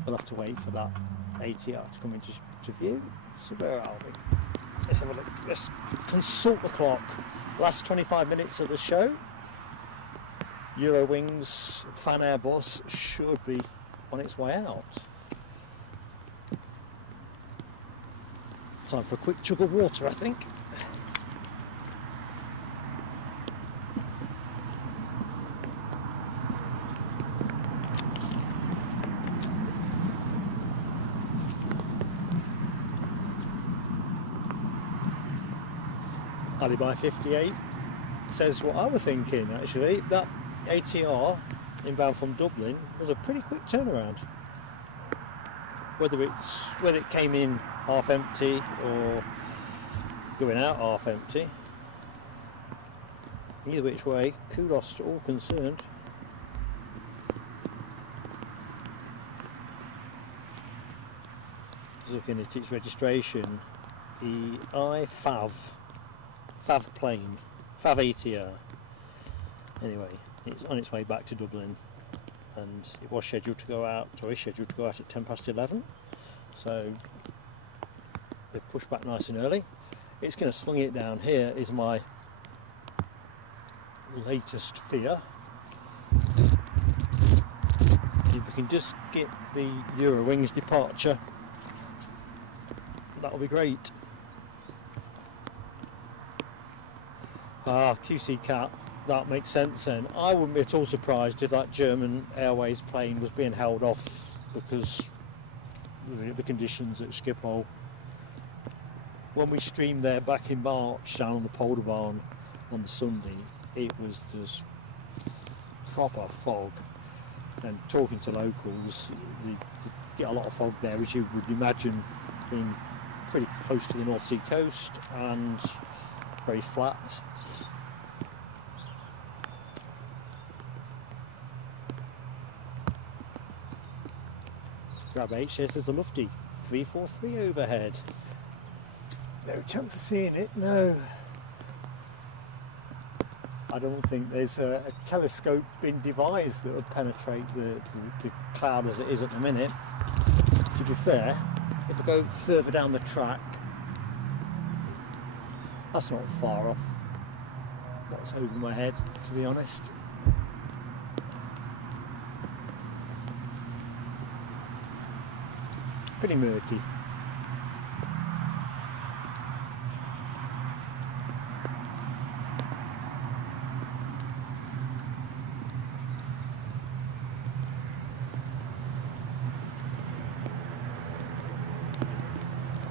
We'll have to wait for that ATR to come into view. So where are we? Let's have a look. Let's consult the clock. Last 25 minutes of the show. Eurowings FanAirBus should be on its way out. Time for a quick chug of water, I think. Alibi 58 says what I was thinking, actually. That ATR inbound from Dublin was a pretty quick turnaround. Whether it came in half empty or going out half empty, either which way, kudos to all concerned. Just looking at its registration, the FAV plane, FAV ATR. Anyway, it's on its way back to Dublin, and it was scheduled to go out, or is scheduled to go out at 11:10, so they've pushed back nice and early. It's going to swing it down. Here is my latest fear. If we can just get the Eurowings departure, that'll be great. QC Cat, that makes sense then. I wouldn't be at all surprised if that German Airways plane was being held off because of the conditions at Schiphol. When we streamed there back in March down on the Polder Barn on the Sunday, it was just proper fog. And talking to locals, you get a lot of fog there, as you would imagine, being pretty close to the North Sea coast and very flat. Grab H says there's a lofty 343 overhead. No chance of seeing it, no. I don't think there's a telescope been devised that would penetrate the cloud as it is at the minute. To be fair, if I go further down the track, that's not far off what's over my head, to be honest. Pretty murky.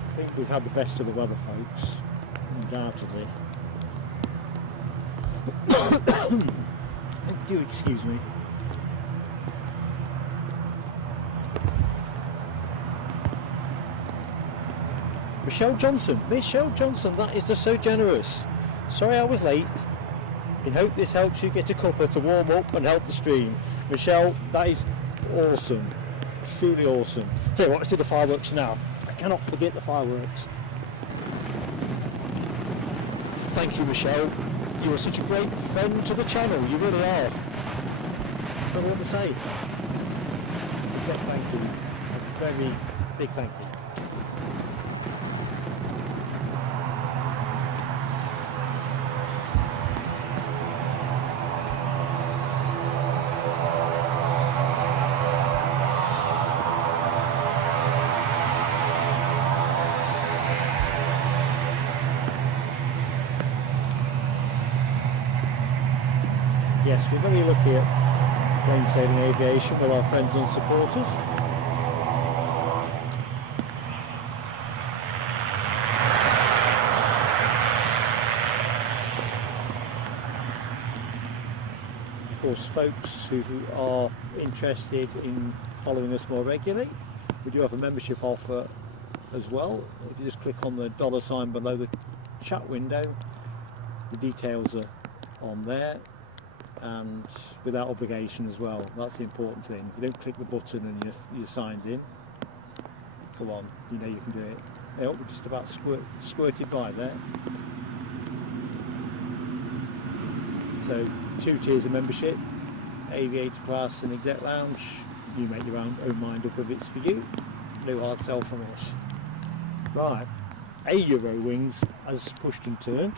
I think we've had the best of the weather, folks, undoubtedly. Do excuse me. Michelle Johnson, that is just so generous. Sorry I was late. In hope this helps you get a cuppa to warm up and help the stream. Michelle, that is awesome. Truly awesome. Tell you what, let's do the fireworks now. I cannot forget the fireworks. Thank you, Michelle. You are such a great friend to the channel. You really are. I don't know what to say. Except thank you. A very big thank you. Yes, we're very lucky at Plain Sailing Aviation with our friends and supporters. Of course, folks who are interested in following us more regularly, we do have a membership offer as well. If you just click on the $ below the chat window, the details are on there, and without obligation as well. That's the important thing. You don't click the button and you're signed in. Come on, you know you can do it. Oh, we're just about squirted by there. So 2 tiers of membership, aviator class and exec lounge. You make your own mind up if it's for you. No hard sell from us. Right, a Eurowings has pushed and turned.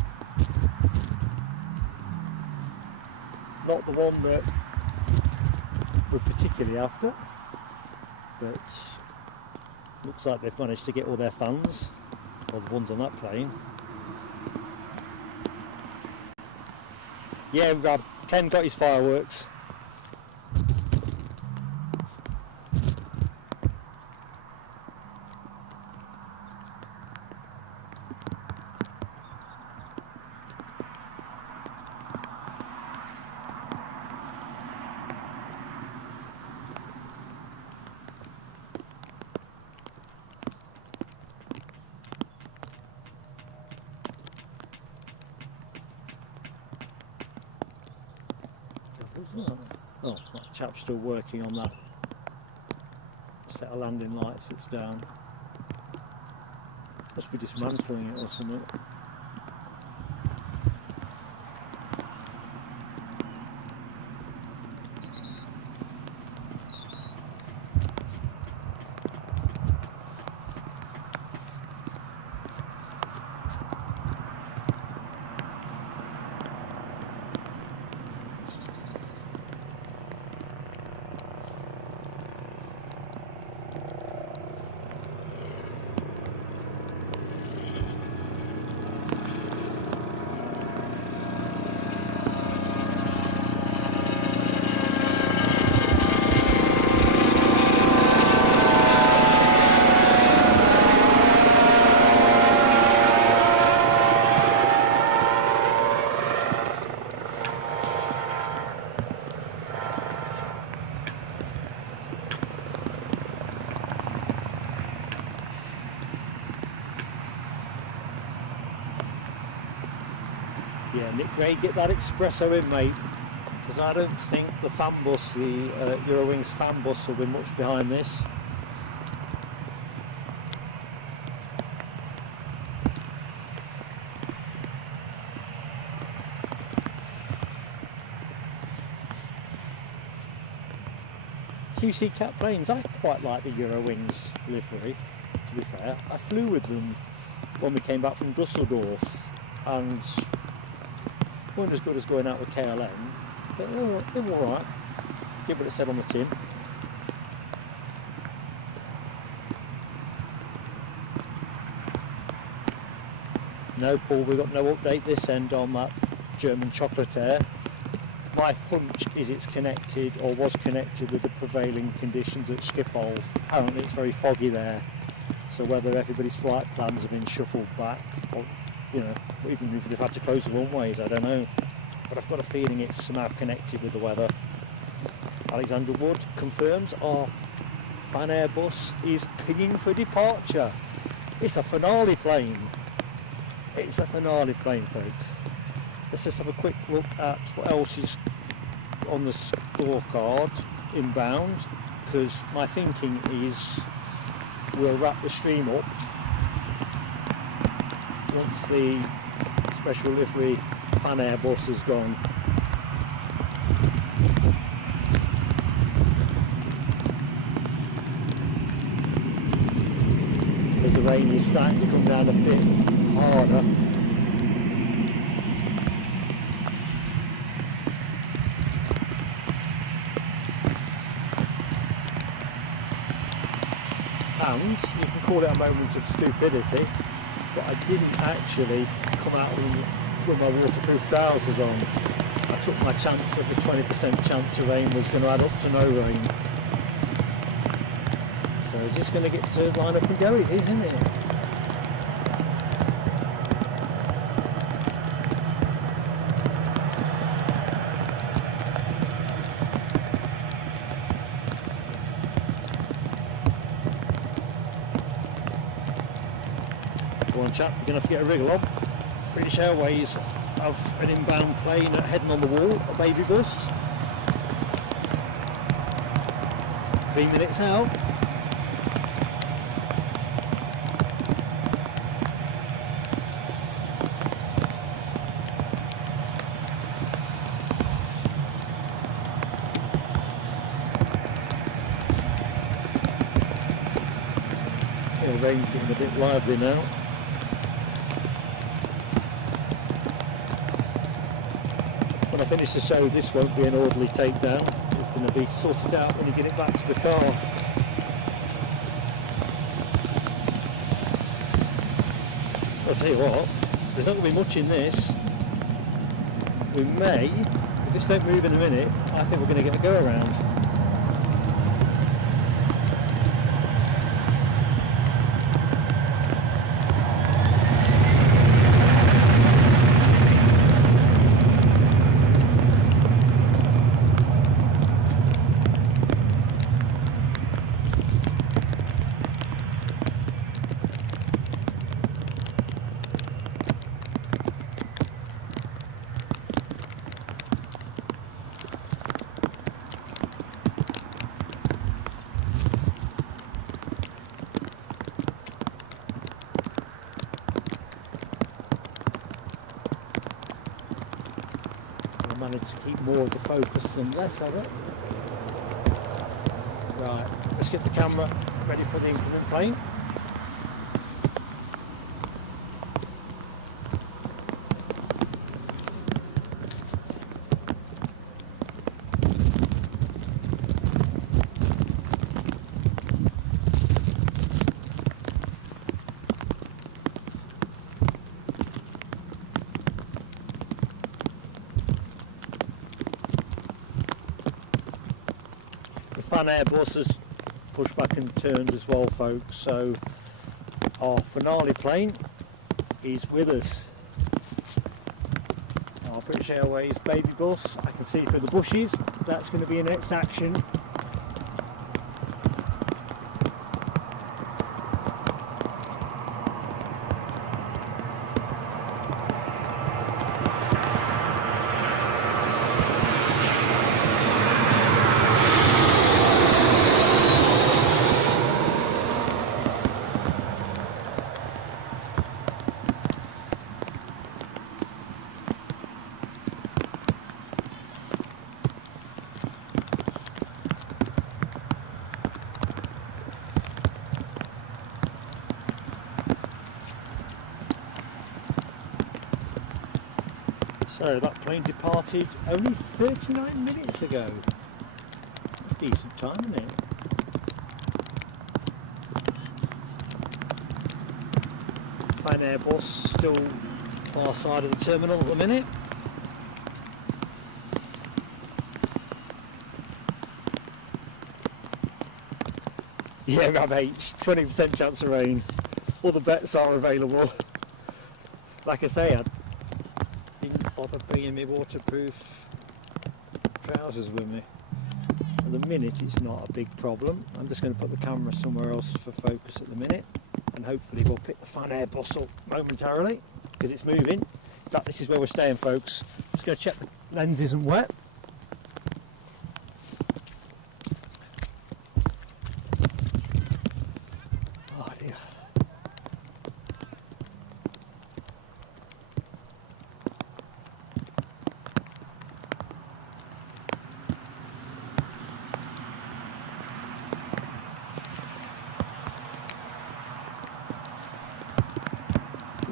Not the one that we're particularly after, but looks like they've managed to get all their fans, or the ones on that plane. Yeah, Rob, Ken got his fireworks. Oh, that chap's still working on that set of landing lights that's down. Must be dismantling it or something. Yeah, Nick Gray, get that espresso in, mate, because I don't think the fan bus, the Eurowings fan bus, will be much behind this. QC Cat planes, I quite like the Eurowings livery, to be fair. I flew with them when we came back from Dusseldorf, and weren't as good as going out with KLM, but they were alright. Get what it said on the tin. No, Paul, we've got no update this end on that German chocolate air. My hunch is it's connected, or was connected, with the prevailing conditions at Schiphol. Apparently it's very foggy there, so whether everybody's flight plans have been shuffled back, or, you know, even if they've had to close the runways, I don't know. But I've got a feeling it's somehow connected with the weather. Alexandra Wood confirms our FanAirBus is pinging for departure. It's a finale plane. It's a finale plane, folks. Let's just have a quick look at what else is on the scorecard inbound, because my thinking is we'll wrap the stream up once the special livery FanAirBus has gone. As the rain is starting to come down a bit harder. And you can call it a moment of stupidity, but I didn't actually come out with my waterproof trousers on. I took my chance that the 20% chance of rain was going to add up to no rain. So is this going to get to line up and go? It is, isn't it? Go on chap, you're going to have to get a wriggle on. British Airways have an inbound plane heading on the wall, a baby bus. 3 minutes out. Yeah, the rain's getting a bit lively now. When I finish the show, this won't be an orderly takedown. It's going to be sorted out when you get it back to the car. I'll tell you what, there's not going to be much in this. We may, if this don't move in a minute, I think we're going to get a go around. Managed to keep more of the focus than less of it. Right, let's get the camera ready for the incoming plane. FanAirBus has pushed back and turned as well, folks, so our finale plane is with us. Our British Airways baby bus, I can see through the bushes, that's going to be in next action. So that plane departed only 39 minutes ago. That's decent time, isn't it? FanAirBus still far side of the terminal at the minute. Yeah, Rab H, 20% chance of rain. All the bets are available. Like I say, I didn't bother bringing me waterproof trousers with me. At the minute it's not a big problem. I'm just going to put the camera somewhere else for focus at the minute, and hopefully we'll pick the FanAirBus up momentarily because it's moving. In fact, this is where we're staying, folks. Just going to check the lens isn't wet.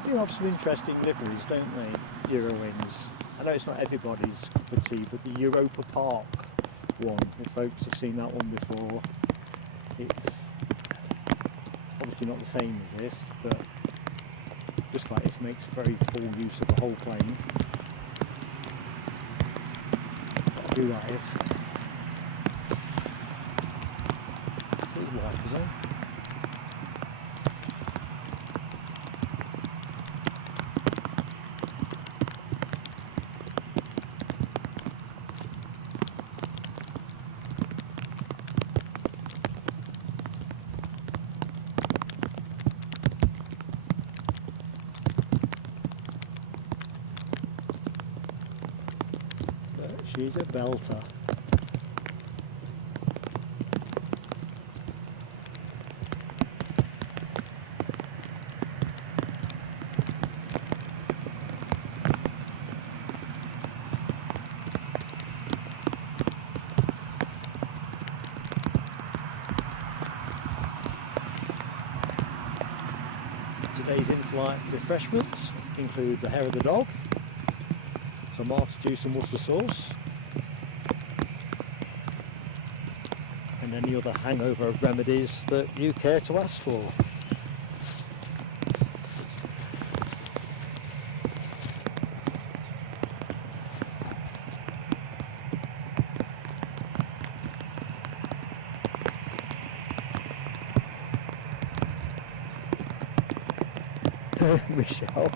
They have some interesting liveries, don't they, Eurowings? I know it's not everybody's cup of tea, but the Europa Park one, if folks have seen that one before, it's obviously not the same as this, but just like this makes very full use of the whole plane. who that is. See his wipers on. She's a belter. Today's in-flight refreshments include the hair of the dog, tomato juice and Worcester sauce, and any other hangover remedies that you care to ask for. Michelle,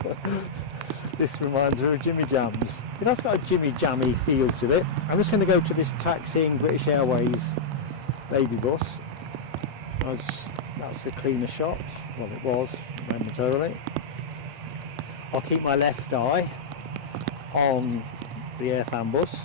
this reminds her of Jimmy Jams. It has got a Jimmy Jammy feel to it. I'm just going to go to this taxiing British Airways baby bus, as that's a cleaner shot. Well, it was momentarily. I'll keep my left eye on the FanAirBus.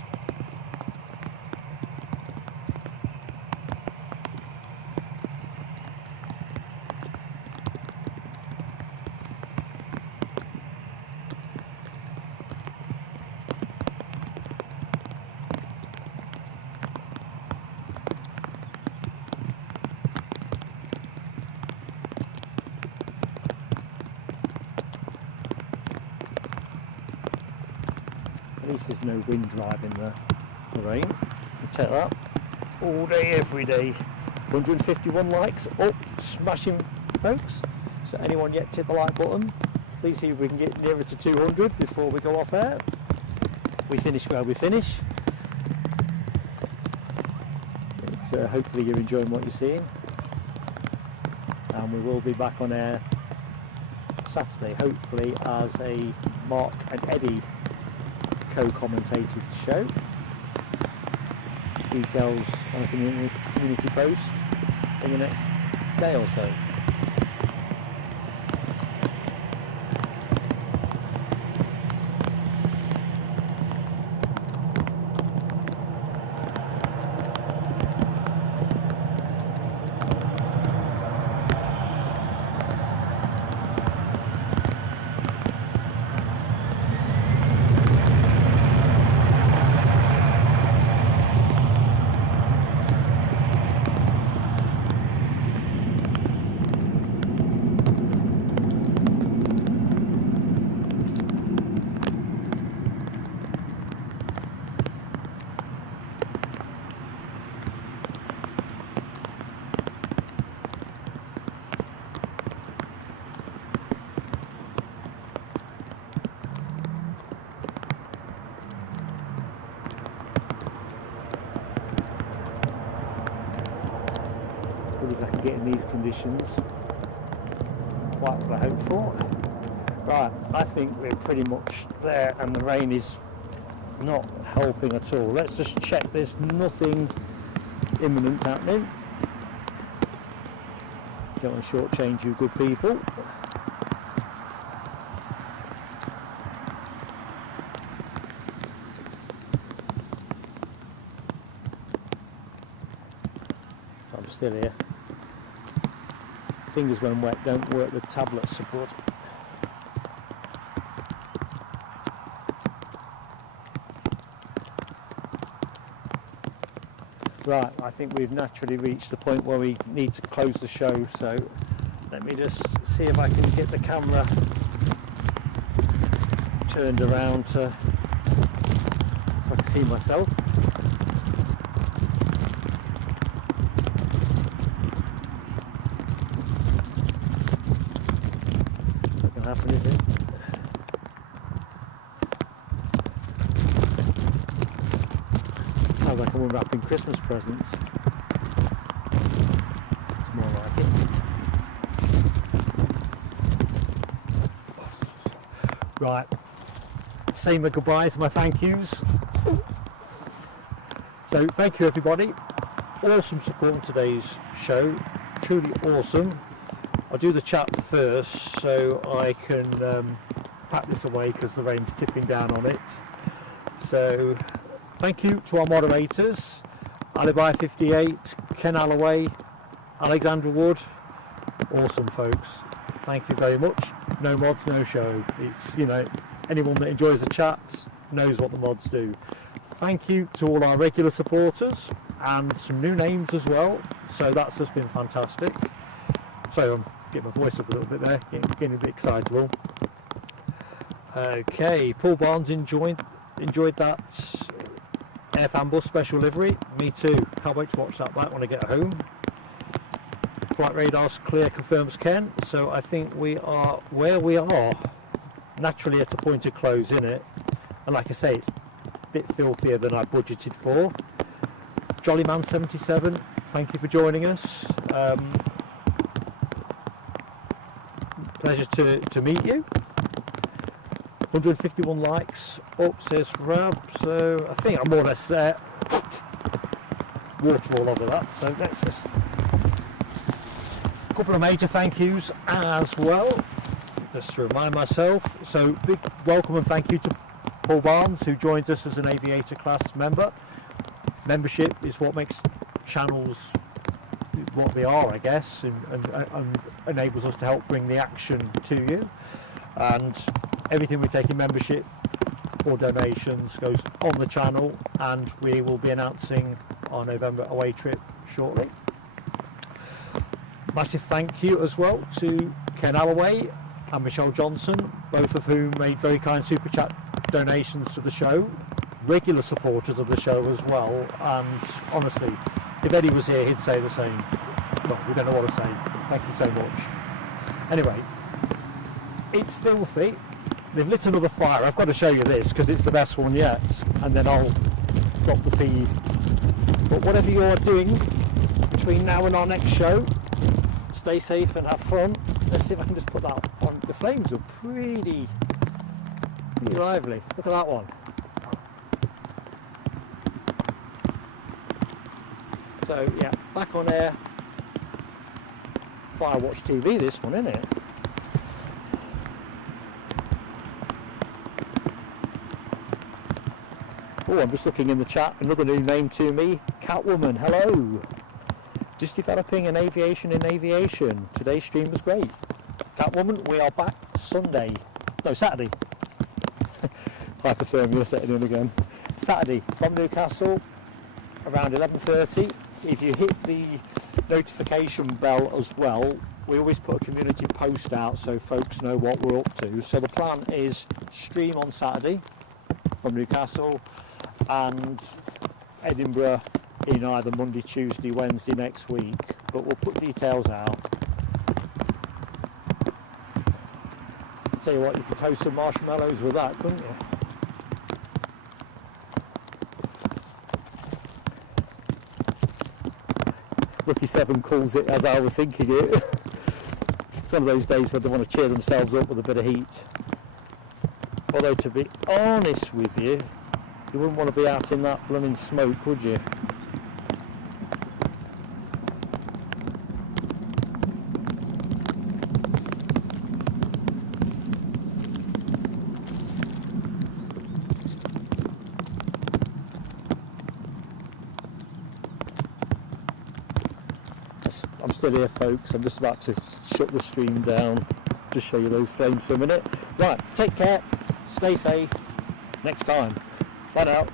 At least there's no wind driving the rain. You take that all day, every day. 151 likes, smashing folks. So anyone yet to hit the like button, please see if we can get nearer to 200 before we go off air. We finish where we finish. But, hopefully you're enjoying what you're seeing. And we will be back on air Saturday, hopefully as a Mark and Eddie co-commentated show. Details on a community post in the next day or so. As I can get in these conditions, quite what I hope for. Right, I think we're pretty much there and the rain is not helping at all. Let's just check there's nothing imminent happening. Don't want to shortchange you good people. So I'm still here. Fingers when wet don't work, the tablets are good. Right, I think we've naturally reached the point where we need to close the show, so let me just see if I can get the camera turned around to so I can see myself. Happen, is it? someone wrapping Christmas presents. It's more like it. Right, say my goodbyes, my thank yous. So thank you everybody. Awesome support on today's show, truly awesome. I'll do the chat first so I can pack this away because the rain's tipping down on it. So thank you to our moderators, Alibi58, Ken Alloway, Alexandra Wood. Awesome folks, thank you very much. No mods, no show. It's, you know, anyone that enjoys the chats knows what the mods do. Thank you to all our regular supporters and some new names as well, so that's just been fantastic. So I'm getting my voice up a little bit there, getting a bit excitable. Okay, Paul Barnes enjoyed that FanAirBus special livery. Me too, can't wait to watch that back when I get home. Flight radar's clear, confirms Ken, so I think we are where we are, naturally at a point of close in it, and like I say, it's a bit filthier than I budgeted for. Jollyman77, thank you for joining us. Pleasure to meet you. 151 likes up, says Rab, so I think I'm more or less there. Water all over that, so let's just... A couple of major thank yous as well, just to remind myself. So big welcome and thank you to Paul Barnes, who joins us as an aviator class member. Membership is what makes channels what they are, I guess, and enables us to help bring the action to you. And everything we take in membership or donations goes on the channel, and we will be announcing our November away trip shortly. Massive thank you as well to Ken Alloway and Michelle Johnson, both of whom made very kind super chat donations to the show, regular supporters of the show as well, and honestly, if Eddie was here he'd say the same. Well, we don't know what to say. Thank you so much. Anyway, it's filthy. They've lit another fire. I've got to show you this because it's the best one yet, and then I'll drop the feed. But whatever you're doing between now and our next show, stay safe and have fun. Let's see if I can just put that on. The flames are pretty lively. Look at that one. So yeah, back on air. Firewatch TV, this one, isn't it? Oh, I'm just looking in the chat. Another new name to me, Catwoman. Hello. Just developing an aviation in aviation. Today's stream was great. Catwoman, we are back Saturday. Hypothermia setting in again. Saturday from Newcastle around 11:30. If you hit the notification bell as well, we always put a community post out so folks know what we're up to. So the plan is stream on Saturday from Newcastle and Edinburgh in either Monday, Tuesday, Wednesday next week, but we'll put details out. I'll tell you what, you could toast some marshmallows with that, couldn't you? Lucky 7 calls it as I was thinking it. It's one of those days where they want to cheer themselves up with a bit of heat. Although to be honest with you, you wouldn't want to be out in that blooming smoke, would you? I'm still here, folks. I'm just about to shut the stream down. Just show you those flames for a minute. Right, take care, stay safe. Next time. Bye now.